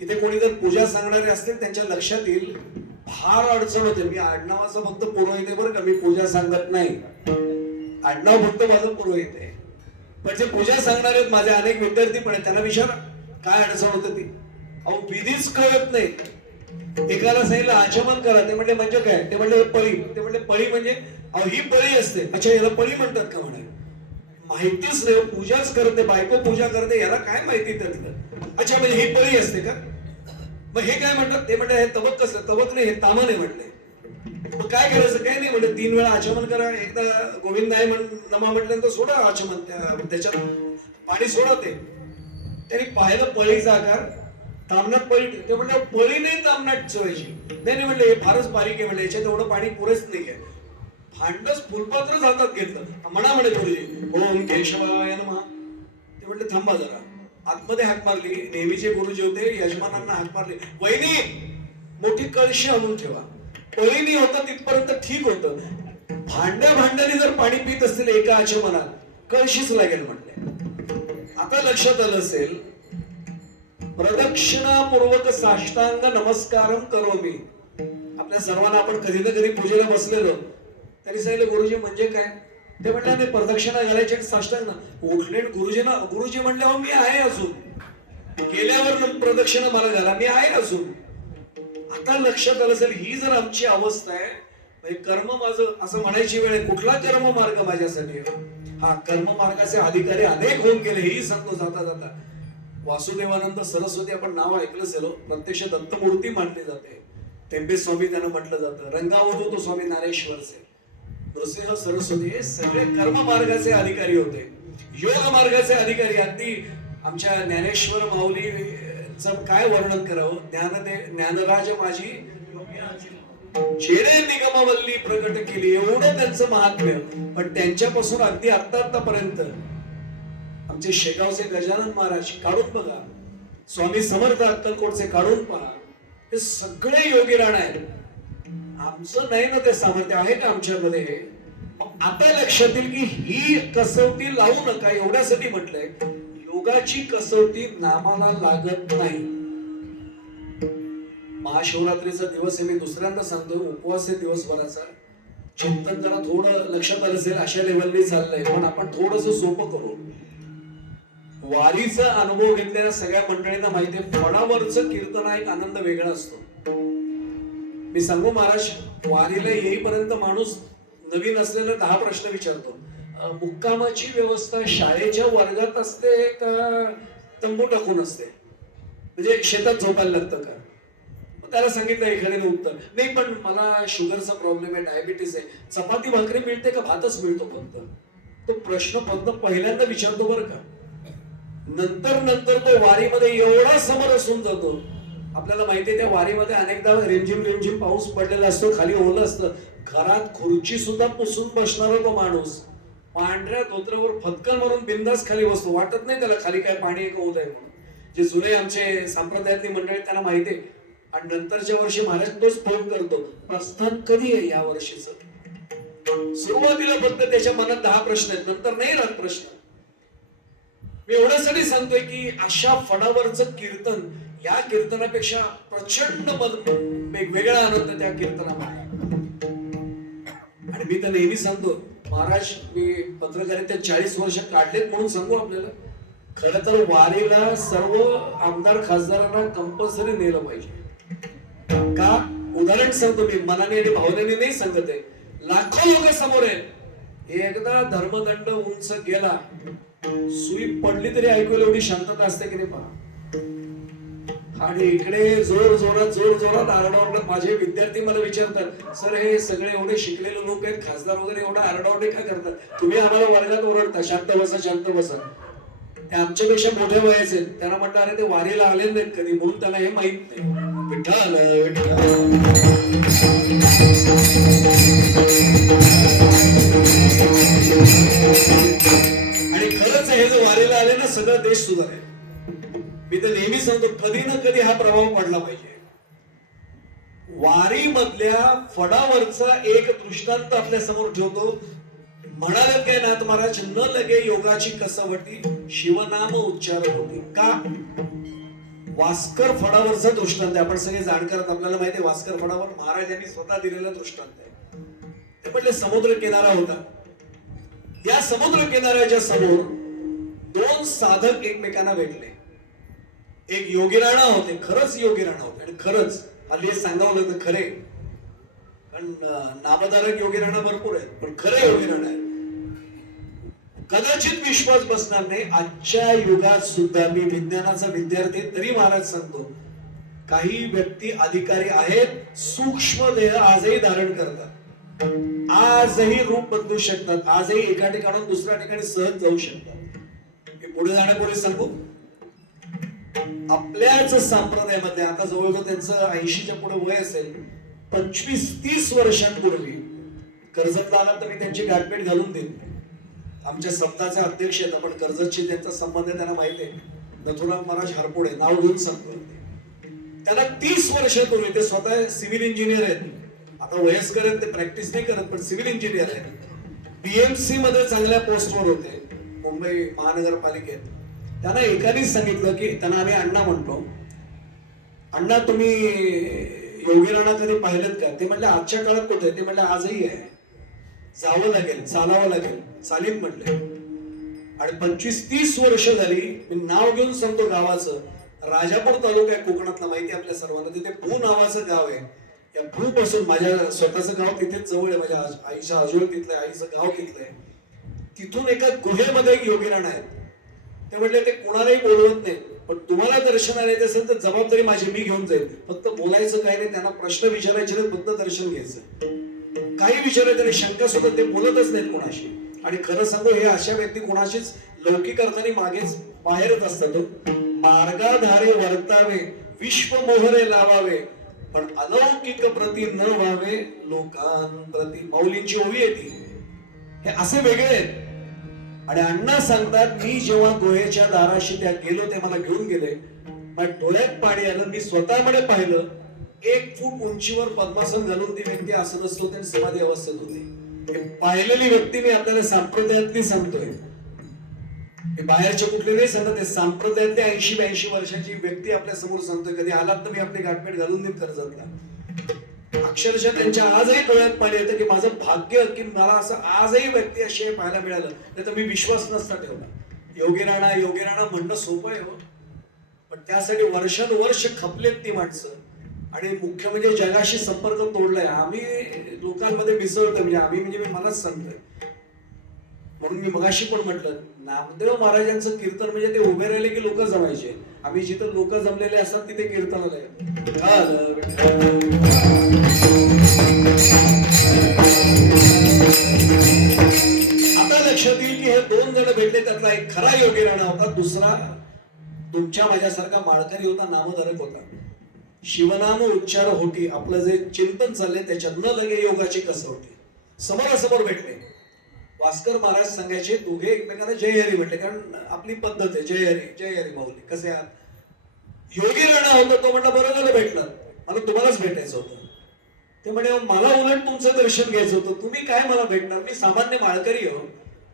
इथे कोणी जर पूजा सांगणारे असतील त्यांच्या लक्षात येईल फार अडचण होते. मी आडनावाचं फक्त पुरोहित आहे बरं का, मी पूजा सांगत नाही. आडनाव फक्त माझं पुरोहित आहे, पण जे पूजा सांगणार आहेत माझे अनेक विद्यार्थी पण आहेत, त्यांना विचारा काय अडचण होते ती. अहो विधीच कळत नाही. एकाला सांगितलं आचमन करा, ते म्हणले म्हणजे काय, ते म्हणले पळी, ते म्हणले पळी म्हणजे अहो ही पळी असते. अच्छा याला पळी म्हणतात का म्हणे, माहितीच नाही. पूजाच करते, बायको पूजा करते, याला काय माहिती त्यातलं. अच्छा म्हणजे ही पळी असते का, मग हे काय म्हणतात, ते म्हणतात हे तबक कसलं, तबक नाही हे तामन आहे म्हटले. मग काय करायचं, काय नाही म्हणलं 3 वेळा आचमन करा, एकदा गोविंदाय नमा म्हटल्यानंतर सोडा आचमन, त्याच्यात पाणी सोडा. ते त्यांनी पाहिलं पळीचा आकार, तामनात पळी, ते म्हणलं पळी नाही तामनात चोळायची. नाही म्हणलं हे फारच बारीक आहे म्हणलं, याच्यात एवढं पाणी पुरेच नाहीये. भांडच फुलपात्रच हातात घेतलं, म्हणा म्हणे गुरुजी ओम केशवाय नमः. ते म्हणले थांबा जरा, आतमध्ये हाक मारली. नेहमीचे गुरुजी होते, यजमानांना हाक मारली, वहिनी मोठी कळशी आणून ठेवा. पळीनी होतं तिथपर्यंत ठीक होतं, भांड्याने जर पाणी पित असतील एका आचमनात, कळशीच लागेल म्हटले. आता लक्षात आलं असेल, प्रदक्षिणापूर्वक साष्टांग नमस्कारम करोमी. आपल्या सर्वांना आपण कधी ना कधी पूजेला बसलेलो, तरी सांगितलं गुरुजी म्हणजे काय, ते म्हटलं नाही प्रदक्षिणा घालायचे साष्टांग. उठले गुरुजी म्हणले हो मी आहे अजून, गेल्यावर प्रदक्षिणा मला घाला, मी आहे अजून. आता लक्षात आलं असेल ही जर आमची अवस्था आहे, म्हणजे कर्म माझं असं म्हणायची वेळ आहे. कुठला कर्म मार्ग माझ्यासाठी, हा कर्म मार्गाचे अधिकारी अनेक होऊन गेले, हेही सांगतो जाता जाता. वासुदेवानंद सरस्वती आपण नाव ऐकलं असेल, प्रत्यक्ष दत्तमूर्ती मानली जाते. टेंबे स्वामी त्यांना म्हटलं जातं, रंगावधू तो स्वामी नारेश्वरचे, नृसिंह सरस्वती हे सगळे कर्म मार्गाचे अधिकारी होते, योग मार्गाचे अधिकारी. अगदी आमच्या ज्ञानेश्वर माऊलीचं काय वर्णन करावं, ज्ञानराज माझी जेणे निगमवल्ली प्रकट केली, एवढं त्यांचं महात्म्य. पण त्यांच्यापासून अगदी आतापर्यंत आमचे शेगावचे गजानन महाराज काढून बघा, स्वामी समर्थ अक्कलकोटचे काढून पहा, हे सगळे योगीराण आहेत. आमचं नाही ना ते सामर्थ्य आहे का आमच्यामध्ये. आता लक्षात येईल की ही कसोटी लावू नका, एवढ्यासाठी म्हटलंय. योगाची कसोटी नामाला लागत नाही. महाशिवरात्रीचा दिवस आहे, मी दुसऱ्यांदा सांगतो, उपवास आहे दिवसभराचा. चिंतन जरा थोडं लक्षात आलं असेल अशा लेवलनी चाललंय, पण आपण थोडस सोपं करू. वारीचा अनुभव घेतलेल्या सगळ्या मंडळींना माहिती आहे, फळावरचं कीर्तन हा एक आनंद वेगळा असतो. मी सांगू महाराज, वारीला येईपर्यंत माणूस नवीन असलेला 10 प्रश्न विचारतो. मुक्कामाची व्यवस्था शाळेच्या वर्गात असते का तंबू टाकून असते, म्हणजे शेतात झोपायला लागतं का. त्याला सांगितलं एखाद्याने उत्तर नाही, पण मला शुगरचा प्रॉब्लेम आहे, डायबिटीस आहे, चपाती भाकरी मिळते का भातच मिळतो फक्त. तो प्रश्न फक्त पहिल्यांदा विचारतो बरं का. नंतर तो वारीमध्ये एवढा समरसून जातो. आपल्याला माहितीये त्या वारीमध्ये अनेकदा रिमझिम पाऊस पडलेला असतो, खाली ओलं असतं, घरात खुर्ची सुद्धा पुसून बसणारा तो माणूस पांढऱ्या धोत्रावर फटकन मारून बिंदास खाली बसतो, वाटत नाही त्याला खाली काय पाणी एक होत आहे म्हणून. जे जुने आमचे संप्रदायातली मंडळी त्यांना माहितीये. आणि नंतरच्या वर्षी महाराज तोच फोन करतो, प्रस्थान कधी आहे या वर्षीच. सुरुवातीला फक्त त्याच्या मनात 10 प्रश्न आहेत, नंतर नाही राहत प्रश्न. मी एवढ्यासाठी सांगतोय की अशा फडावरचं कीर्तन, या कीर्तनापेक्षा प्रचंड वेगवेगळा आनंद त्या कीर्तनामध्ये. आणि मी तर नेहमी सांगतो महाराज, मी पत्रकारितेत 40 वर्ष काढलेत म्हणून सांगू आपल्याला, खरं तर वारीला सर्व आमदार खासदारांना कंपल्सरी नेलं पाहिजे. का उदाहरण सांगतो मी, मनाने आणि भावनेने नाही सांगत आहे. लाखो लोक समोर आहेत, एकदा धर्मदंड उंच गेला, सुई पडली तरी ऐकू एवढी शांतता असते की नाही पहा. आणि इकडे जोर जोरात आरडाओरडा. माझे विद्यार्थी मला विचारतात, सर हे सगळे एवढे शिकलेले लोक आहेत, खासदार वगैरे, एवढा आरडाओरडे का करतात, तुम्ही आम्हाला वर्गात ओरडता शांत बसा. ते आमच्यापेक्षा मोठ्या वयाचे आहेत. त्यांना म्हटलं अरे ते वारीला आले नाहीत कधी म्हणून त्याला हे माहित नाही. विठ्ठल आणि खरंच हे जर वारीला आले ना सगळा देश सुधारेल. मी तर नेहमी सांगतो कधी ना कधी हा प्रभाव पडला पाहिजे. वारी मधल्या फडावरचा एक दृष्टांत आपल्या समोर ठेवतो. म्हणाले काय नाथ महाराज, न लगे योगाची कसवटी, शिवनाम उच्चार होती. का? वास्कर फडावरचा दृष्टांत आहे. आपण सगळे जाणकार, आपल्याला माहिती आहे वास्कर फडावर महाराज यांनी स्वतः दिलेला दृष्टांत आहे. ते म्हटले समुद्र किनारा होता. या समुद्र किनाऱ्याच्या समोर दोन साधक एकमेकांना भेटले. एक योगीराणा होते, खरंच योगीराणा होते. आणि खरंच हल्ली हे सांगावं लागतं खरे, कारण नामधारक योगीराणा भरपूर आहेत, पण खरे योगीराणा आहे. कदाचित विश्वास बसणार नाही, आजच्या युगात सुद्धा मी विज्ञानाचा विद्यार्थी तरी महाराज सांगतो, काही व्यक्ती अधिकारी आहेत, सूक्ष्म देह आजही धारण करतात, आजही रूप बदलू शकतात, आजही एका ठिकाणाहून दुसऱ्या ठिकाणी सहज जाऊ शकतात. मी पुढे जाण्यापूर्वी सांगू, आपल्याच संप्रदायामध्ये आता जवळजवळ त्यांचं 80च्या पुढे वय असेल, 25-30 वर्षांपूर्वी कर्जतला आला तर मी त्यांची गाठभेट घालून देईन. आमच्या सप्ताहाचे अध्यक्ष आहेत, आपण कर्जतशी त्यांचा संबंध आहे, त्यांना माहिती आहे. नथुराम महाराज हरपोडे नाव घेऊन सांगतो. त्यांना 30 वर्षापूर्वी, ते स्वतः सिव्हिल इंजिनियर आहेत, आता वयस्कर आहेत, ते प्रॅक्टिस नाही करत पण सिव्हिल इंजिनियर आहेत. बीएमसी मध्ये चांगल्या पोस्टवर होते मुंबई महानगरपालिकेत. त्यांना एकानेच सांगितलं की, त्यांना आम्ही अण्णा म्हणतो, अण्णा तुम्ही योगीराणा कधी पाहिलं का? ते म्हणले आजच्या काळात कुठे? ते म्हणले आजही आहे, जावं लागेल, चालावं लागेल. चालीम म्हणले. आणि 25-30 वर्ष झाली. मी नाव घेऊन सांगतो गावाचं, राजापूर तालुका आहे कोकणातला, माहिती आपल्या सर्वांना. तिथे भू नावाचं गाव आहे. या भू पासून माझ्या स्वतःचं गाव तिथेच जवळ आहे, माझ्या आईच्या आजोळ तिथलं आहे, आईचं गाव तिथलं आहे. तिथून एका गुहेमध्ये एक योगीराणा आहे. ते म्हटले ते कोणालाही बोलवत नाही, पण तुम्हाला दर्शनाला येत असेल तर जबाबदारी माझी, मी घेऊन जाईल. फक्त बोलायचं काही नाही, त्यांना प्रश्न विचारायचे नाही, फक्त दर्शन घ्यायचं. काही विचारायचं नाही, शंका सुद्धा, ते बोलतच नाहीत कोणाशी. आणि खरं सांगू, हे अशा व्यक्ती कोणाशीच लौकिक अर्थाने मागेच बाहेरच असतात. मार्गाधारे वर्तावे, विश्व मोहरे लावावे, पण अलौकिक प्रती न व्हावे लोकांप्रती. माऊलींची ओवी आहे ती. हे असे वेगळे आहेत. आणि अण्णा सांगतात, मी जेव्हा गुहेच्या दाराशी त्या गेलो, ते मला घेऊन गेले, माझ्या डोळ्यात पाणी आलं. मी स्वतःमध्ये पाहिलं, 1 फूट उंचीवर पद्मासन घालून ती व्यक्ती आसनस्थ होते आणि समाधी अवस्थेत होती. पाहिलेली व्यक्ती मी आपल्याला संप्रदायातली सांगतोय, बाहेरचे कुठले नाही सांगत, संप्रदायातली 80-82 वर्षाची व्यक्ती आपल्या समोर सांगतोय. कधी आलात तर मी आपली गाठभेट घालून देईन कर्जतला. अक्षरशः त्यांच्या आजही डोळ्यात पाणी येतं की माझं भाग्य की मला असं आजही व्यक्ती अशी पाहायला मिळालं, नाही तर मी विश्वास नसता ठेवला. योगीराणा योगीराणा म्हणणं सोपं आहे हो, पण त्यासाठी वर्षानुवर्ष खपलेत ती माणसं. आणि मुख्य म्हणजे जगाशी संपर्क तोडलाय. आम्ही लोकांमध्ये मिसळतो, म्हणजे आम्ही म्हणजे मी मलाच सांगतोय. म्हणून मी मगाशी पण म्हटलं, नामदेव महाराजांचं कीर्तन म्हणजे ते उभे राहिले की लोक जमायचे. आम्ही जिथं लोक जमलेले असतात तिथे कीर्तनाला आता लक्षात येईल की हे 2 जण भेटले, त्यातला एक खरा योगीराणा होता, दुसरा तुमच्या माझ्यासारखा माळकरी होता, नामधारक होता. शिवनाम उच्चार होती, आपलं जे चिंतन चाललंय त्याच्यात न लगे योगाची कसोटी. समोरासमोर भेटले. वास्कर महाराज सांगायचे, दोघे एकमेकांना जय हरी म्हटले, कारण आपली पद्धत आहे, जय हरी जय हरी माऊली. कसे आहात? योगीराणा होता, तो म्हटला बरं झालं भेटलं, मला तुम्हालाच भेटायचं होतं. ते म्हणे मला उलट तुमचं दर्शन घ्यायचं होतं, तुम्ही काय मला भेटणार, मी सामान्य माळकरी हो,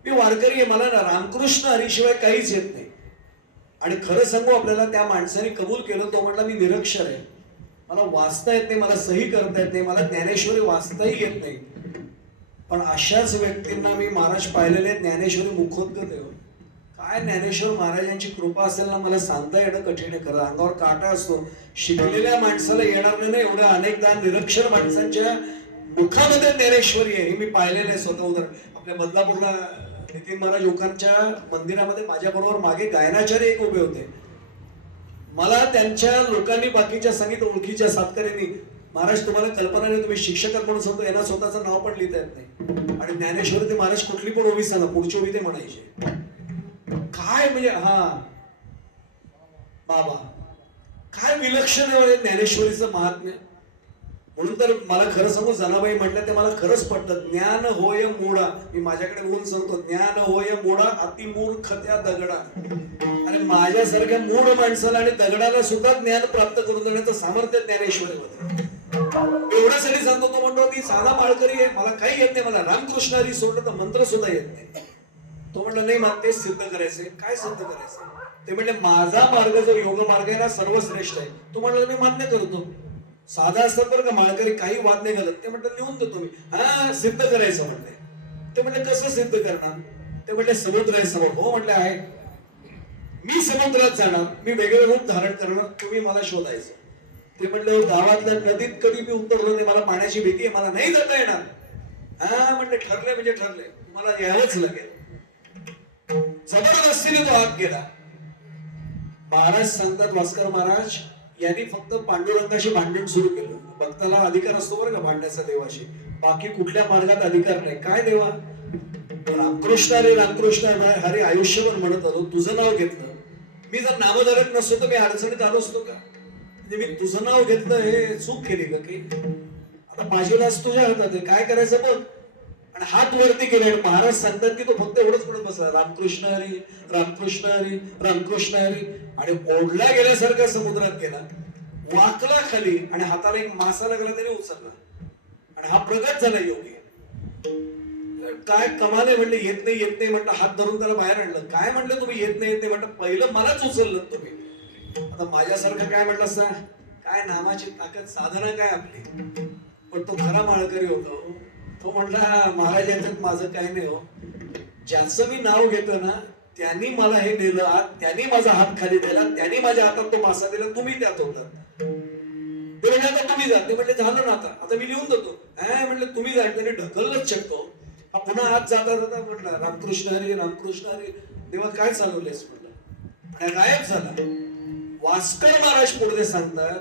मी वारकरी आहे, मला रामकृष्ण हरीशिवाय काहीच येत नाही. आणि खरं सांगू आपल्याला, त्या माणसाने कबूल केलं. तो म्हटला मी निरक्षर आहे, मला वाचता येत नाही, मला सही करता येत नाही, मला ज्ञानेश्वरी वाचताही येत नाही. पण अशाच व्यक्तींना मी महाराज पाहिलेले, ज्ञानेश्वरी मुखोद्गत आहे. काय ज्ञानेश्वर महाराजांची कृपा असेल ना, मला सांगता येणं कठीण आहे. खरं अंगावर काटा असतो. शिकलेल्या माणसाला येणार नाही एवढ्या अनेकदा निरक्षर माणसांच्या मुखामध्ये ज्ञानेश्वरी आहे, हे मी पाहिलेलं आहे स्वतः. उदाहरण आपल्या बदलापूरला नितीन महाराज लोकांच्या मंदिरामध्ये माझ्या बरोबर मागे गायनाचार्य एक उभे होते. मला त्यांच्या लोकांनी बाकीच्या संगीत ओळखीच्या सातकऱ्यांनी, महाराज तुम्हाला कल्पना नाही, तुम्ही शिक्षक म्हणून सांगतो, यांना स्वतःचं नाव पण लिहिता येत नाही. आणि ज्ञानेश्वर ते महाराज कुठली पण ओवी सांगा, पुढची ओवी ते म्हणायचे. काय म्हणजे बाबा काय विलक्षण आहे म्हणजे ज्ञानेश्वरीचं महात्म्य. म्हणून तर मला खरं सांगू, जनाबाई म्हटलं ते मला खरंच पटतं. ज्ञान होय मोडा, मी माझ्याकडे बोलून सांगतो, ज्ञान होय मोडा अति मूर्ख त्या दगडा. आणि माझ्यासारख्या मूढ माणसाला आणि दगडाला सुद्धा ज्ञान प्राप्त करून देण्याचं सामर्थ्य ज्ञानेश्वरी होतं. एवढ्यासाठी सांगतो. तो म्हणतो मी साधा माळकरी आहे, मला काही येत नाही, मला रामकृष्ण हरी सोडलं तर मंत्र सुद्धा येत नाही. तो म्हणला नाही मला तेच सिद्ध करायचंय. काय सिद्ध करायचंय? ते म्हणले माझा मार्ग जो योग मार्ग आहे ना सर्वश्रेष्ठ आहे. तो म्हणला मी मान्य करतो. साधा असतात बरं का माळकरी, काही वाद नाही घालत. ते म्हणतात लिहून देतो मी. सिद्ध करायचं म्हणले. ते म्हणले कसं सिद्ध करणार? ते म्हणले समुद्र आहे समोर. हो म्हणले आहे. मी समुद्रात जाणार, मी वेगळं रूप धारण करणार, तुम्ही मला शोधायचं. ते म्हणले गावातल्या नदीत कधी मी उतरलो नाही, मला पाण्याची भीती आहे, मला नाही जाता येणार. म्हणले ठरले म्हणजे ठरले, मला यावंच लागेल. जबरदस्तीने तो आत गेला. महाराज सांगतात, भास्कर महाराज यांनी फक्त पांडुरंगाशी भांडण सुरू केलं. भक्ताला अधिकार असतो बरं का भांडण्याचा देवाशी, बाकी कुठल्या मार्गात अधिकार नाही. काय देवा? रामकृष्ण हरी रामकृष्ण हरी आयुष्यभर म्हणत आलो, तुझं नाव घेतलं. मी जर नामधारक नसतो तर मी अडचणीत आलो असतो का? म्हणजे मी तुझं नाव घेतलं हे चूक केली का की? आता माझी लाच तुझ्या हातात आहे, काय करायचं बघ. आणि हात वरती केले. महाराज सांगतात की तो फक्त एवढंच म्हणत बसला, रामकृष्ण हरी रामकृष्ण हरी रामकृष्ण हरी. आणि ओढला गेल्यासारखा समुद्रात गेला, वाकला खाली आणि हाताला एक मासा लागला तरी उचलला. आणि हा प्रगट झाला योगी. काय कमाल आहे म्हणले. येत नाही म्हटलं, हात धरून त्याला बाहेर आणलं. काय म्हटलं तुम्ही येत नाही म्हटलं, पहिलं मलाच उचललं तुम्ही. आता माझ्यासारखं काय म्हटलं असता, काय नामाची ताकद, साधना काय आपली. पण तो खरा माळकरी होता. तो म्हटला महाराज यांच्यात माझं काय नाही हो, ज्याचं मी नाव घेतो ना त्यांनी मला हे नेलं आत, त्यांनी माझा हात खाली दिला, त्यांनी माझ्या हातात तो मासा दिला, तुम्ही त्यात होता. ते म्हणजे आता तुम्ही जा. ते म्हटले झालं ना, आता मी लिहून देतो. म्हटलं तुम्ही जा. त्याने ढकललंच शकतो. हा पुन्हा हात जाता म्हटला रामकृष्ण हरी रामकृष्ण हरी. तेव्हा काय चालवलेस म्हटलं, आणि गायब झाला. वास्कर महाराज पुढे सांगतात,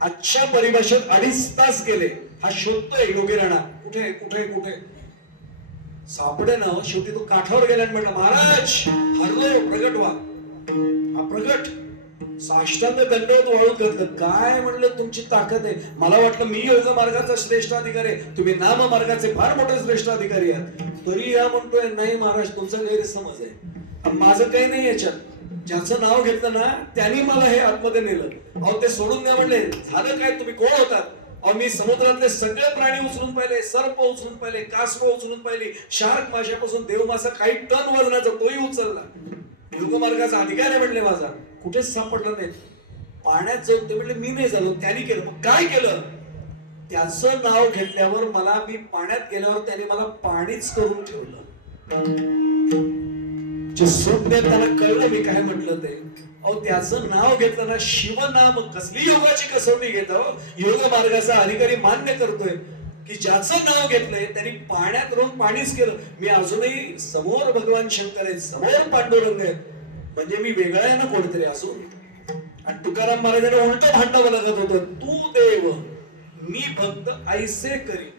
आजच्या परिभाषेत 2.5 तास गेले. हा शोधतोय योगी राणा, कुठे कुठे कुठे सापडे ना. शेवटी तो काठावर गेला आणि म्हटलं महाराज हरलो, प्रगट व्हा. हा प्रगट साष्टांग दंडवत वाळून घातलं. काय म्हणलं तुमची ताकद आहे. मला वाटलं मी योग मार्गाचा श्रेष्ठ अधिकारी आहे, तुम्ही नाम मार्गाचे फार मोठे श्रेष्ठ अधिकारी आहात. तरी या म्हणतोय नाही महाराज तुमचा गैरसमज आहे, माझं काही नाही याच्यात. ज्याचं नाव घेतलं ना त्यांनी मला हे आतमध्ये नेलं. अहो ते सोडून द्या म्हणले. झालं काय, तुम्ही कोण होतात? अहो मी समुद्रातले सगळे प्राणी उचलून पाहिले, सर्प उचलून पाहिले, कासव उचलून पाहिली, शार्क माशापासून देव मासा काही टन वजनाचा तोही उचलला. योगमार्गाचा अधिकार आहे म्हणले माझा, कुठेच सापडलं नाही. पाण्यात जाऊन ते म्हणले मी नाही झालो, त्यांनी केलं. मग काय केलं? त्याचं नाव घेतल्यावर मला, मी पाण्यात गेल्यावर त्याने मला पाणीच करून ठेवलं. जे सुज्ञ त्याला कळलं मी काय म्हटलं ते. अहो त्याचं नाव घेतलं ना, शिवनाम कसली योगाची कसोटी घेत. योग मार्गाचा अधिकारी मान्य करतोय की ज्याचं नाव घेतलंय त्यांनी पाण्यात राहून पाणीच केलं. मी अजूनही समोर भगवान शंकर आहेत, समोर पांडुरंग आहेत, म्हणजे मी वेगळा आहे ना कोणतरी असून. आणि तुकाराम महाराजांना उलट भांडावं लागत होतं, तू देव मी भक्त ऐसे करी,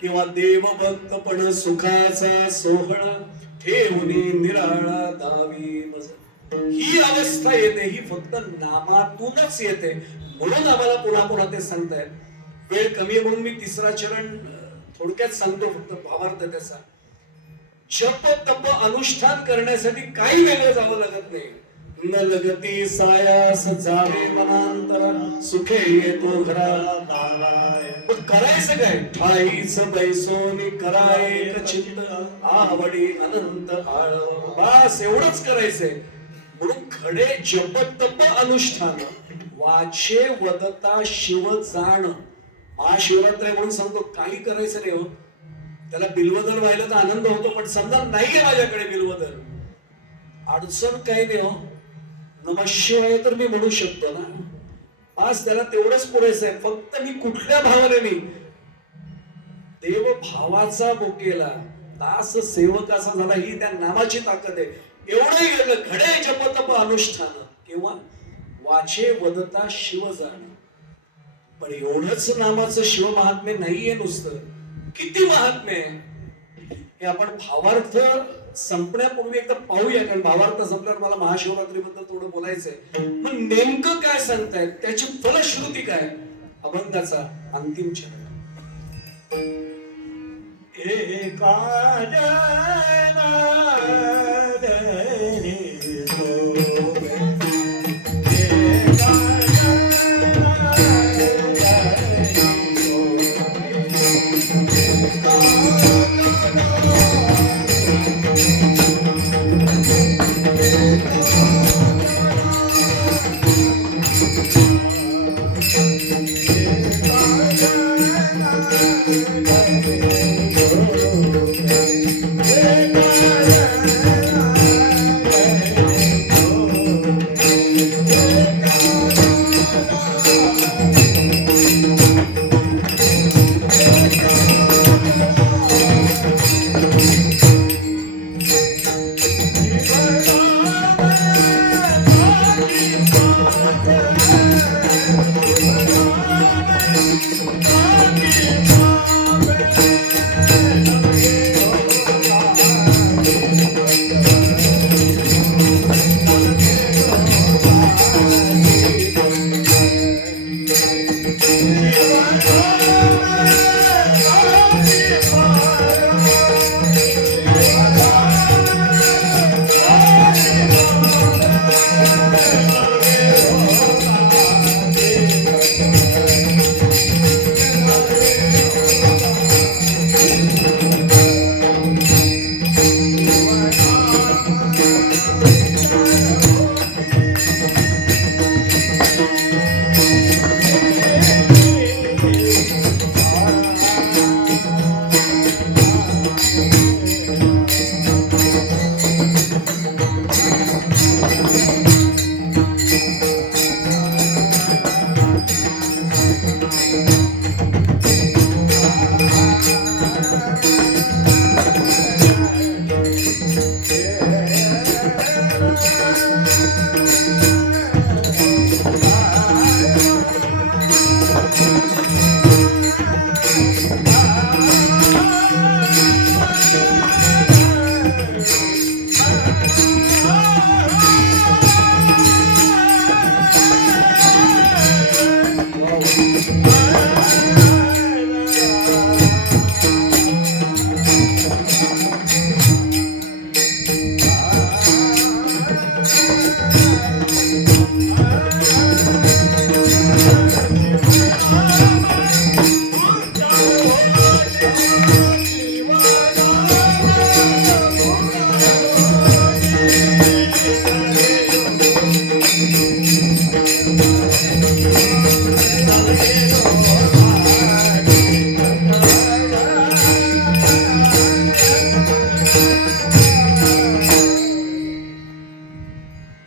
किंवा देव भक्त पण सुखाचा सोहळा ठेवणी निराळा दावी मज. ही अवस्था येते, ही फक्त नामातूनच येते. म्हणून आम्हाला पुन्हा पुन्हा ते सांगतायत. वेळ कमी आहे म्हणून मी 3रा चरण थोडक्यात सांगतो, फक्त भावार्थ त्याचा. जप तप अनुष्ठान करण्यासाठी काही वेगळं जावं लागत नाही. न लगती सायास जावे मनांतरा, सुखे येतो घरा दाराय. पण करायचं काय? ठाईच बैसोनी कराय चित्त आवडी अनंत आळव. बस एवढंच करायचंय. म्हणून खडे जप तप अनुष्ठान वाचे वदता शिव जाण. महाशिवरात्र म्हणून सांगतो, काही करायचं नाही हो. त्याला बिल्वदल व्हायला तर आनंद होतो, पण समजा नाहीये माझ्याकडे बिल्वदल, अडचण काही नाही हो. नमः शिवाय तर मी म्हणू शकतो ना. आज त्याला तेवढंच पुरेसं आहे. फक्त मी कुठल्या भावाने नाही, देव भावाचा भोगेला दास सेवकाचा झाला, ही त्या नामाची ताकद आहे. एवढंही गेलं, घडे जप तप अनुष्ठान किंवा वाचे वदता शिव जाण. पण एवढंच नामाचं शिव महात्म्य नाहीये नुसतं. किती महात्म्य आहे हे आपण भावार्थ संपण्यापूर्वी एकदा पाहूया, कारण भावार्थ संपल्यावर मला महाशिवरात्रीबद्दल थोडं बोलायचंय. मग नेमकं काय सांगतायत, त्याची फलश्रुती काय, अभंगाचा अंतिम चरण. एका जनार्दनी सोपे,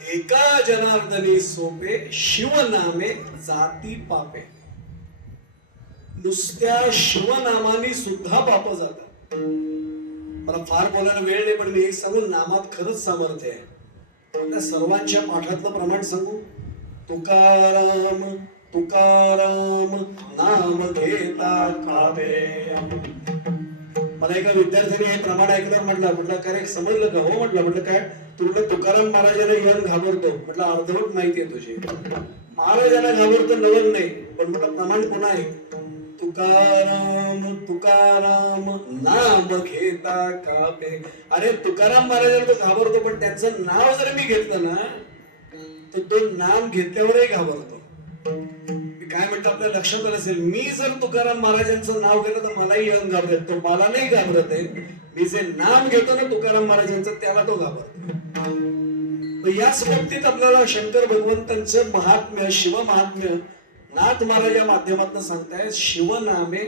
एका जनार्दनी सोपे, शिवनामे जाती पापे. नुसत्या शिवनामानी सुद्धा पाप जातात. मला फार बोलायला वेळ नाही, पण मी एक सांगू, नामात खरंच सामर्थ्य आहे. त्या सर्वांच्या पाठातलं प्रमाण सांगू. तुकाराम तुकाराम नाम घेता कावे. मला एका विद्यार्थ्याने हे प्रमाण ऐकल्यावर म्हटलं काय समजलं का? हो म्हटलं काय तुला तुकाराम महाराजांना यन घाबरतो? म्हटलं अर्धवट माहिती आहे तुझी. महाराजांना घाबरतो नवल नाही, पण म्हटलं प्रमाण पुन्हा आहे. तुकाराम तुकाराम नाम घेता कापे. अरे तुकाराम महाराजांना तो घाबरतो, पण त्यांचं नाव जर मी घेतलं ना तर तो नाम घेतल्यावरही घाबरतो. काय म्हणतो आपल्या लक्षात आलं असेल, मी जर तुकाराम महाराजांचं नाव घेतलं तर मलाही यन घाबरत, तो मला नाही घाबरत आहे. मी जे नाम घेतो ना तुकाराम महाराजांचं, त्याला तो घाबरतो. याच बाबतीत आपल्याला शंकर भगवंतांचं महात्म्य, शिव महात्म्य नाथ महाराज या माध्यमातून सांगतायत. शिवनामे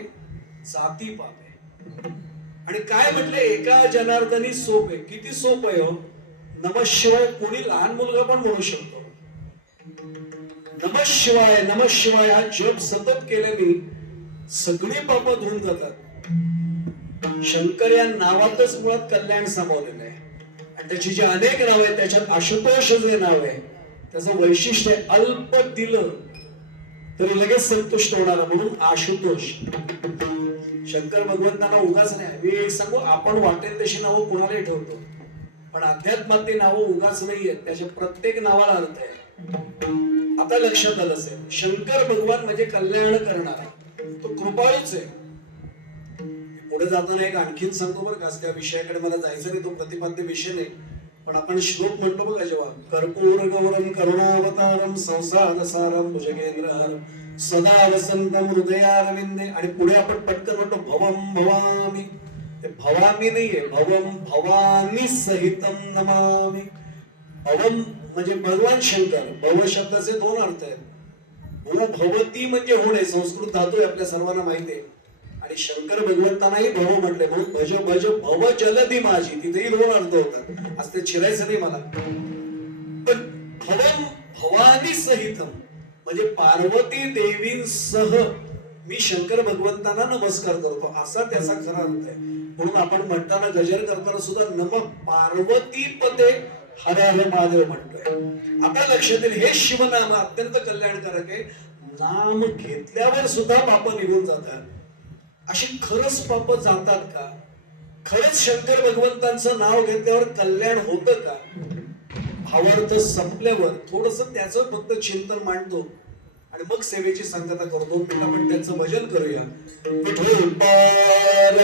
जाती पापे. आणि काय म्हटले, एका जनार्दनी सोप आहे. किती सोप आहे हो. नमः शिवाय कोणी लहान मुलगा पण म्हणू शकतो. नमः शिवाय नमः शिवाय हा जप सतत केल्याने सगळी पाप धुवून जातात. शंकर या नावातच मुळात कल्याण सामावलेलं आहे. आणि त्याची जी अनेक नाव आहेत त्याच्यात आशुतोष जे नाव आहे त्याचं वैशिष्ट्य आहे, अल्प दिलं तरी लगेच संतुष्ट होणार, म्हणून आशुतोष. शंकर भगवंतांना उगाच नाही. मी सांगू, आपण वाटेल तशी नावं कोणालाही ठेवतो. पण अध्यात्मातली नावं उगाच नाहीयेत, त्याच्या प्रत्येक नावाला अर्थ आहे. आता लक्षात आलं असेल, शंकर भगवान म्हणजे कल्याण करणारा, तो कृपाळूच आहे. पुढे जाताना एक आणखीन सांगतो बरं का, त्या विषयाकडे मला जायचं नाही, तो प्रतिपाद्य विषय नाही. पण आपण श्लोक म्हणतो बघा जेव्हा, कर्पूर गौरम करुणावतारम संसार सारम भुजगेंद्रहारम सदा वसंतम हृदयारविंदे, आणि पुढे आपण पटकन म्हणतो भवम भवामी. ते भवामी नाहीये, भवम भवानी सहितम नमामि. भवम म्हणजे भगवान शंकर. भव शब्दाचे दोन अर्थ आहेत. भू भवती म्हणजे होणे, संस्कृत धातू आहे, आपल्या सर्वांना माहिती आहे. आणि शंकर भगवंतांनाही भव म्हटले, म्हणून भज भज भव जलधी माझी, तिथेही दोन अर्थ होतात. आज ते चिरायचं नाही मला. पण भवम भवानी सहितम म्हणजे पार्वती देवींसह मी शंकर भगवंतांना नमस्कार करतो, असा त्याचा खरा अर्थ आहे. म्हणून आपण म्हणताना गजर करताना सुद्धा नम पार्वती पदे हर हर महादेव म्हणतोय. आता लक्षात येईल, हे शिवनाम अत्यंत कल्याणकारक आहे. नाम घेतल्यावर सुद्धा पाप निघून जातात. अशी खरंच पाप जातात का? खरंच शंकर भगवंतांचं नाव घेतल्यावर कल्याण होतं का? भावार्थ संपल्यावर थोडस त्याचं फक्त चिंतन मांडतो आणि मग सेवेची सांगता करतो. मी आपण त्यांचं भजन करूया. विठोबार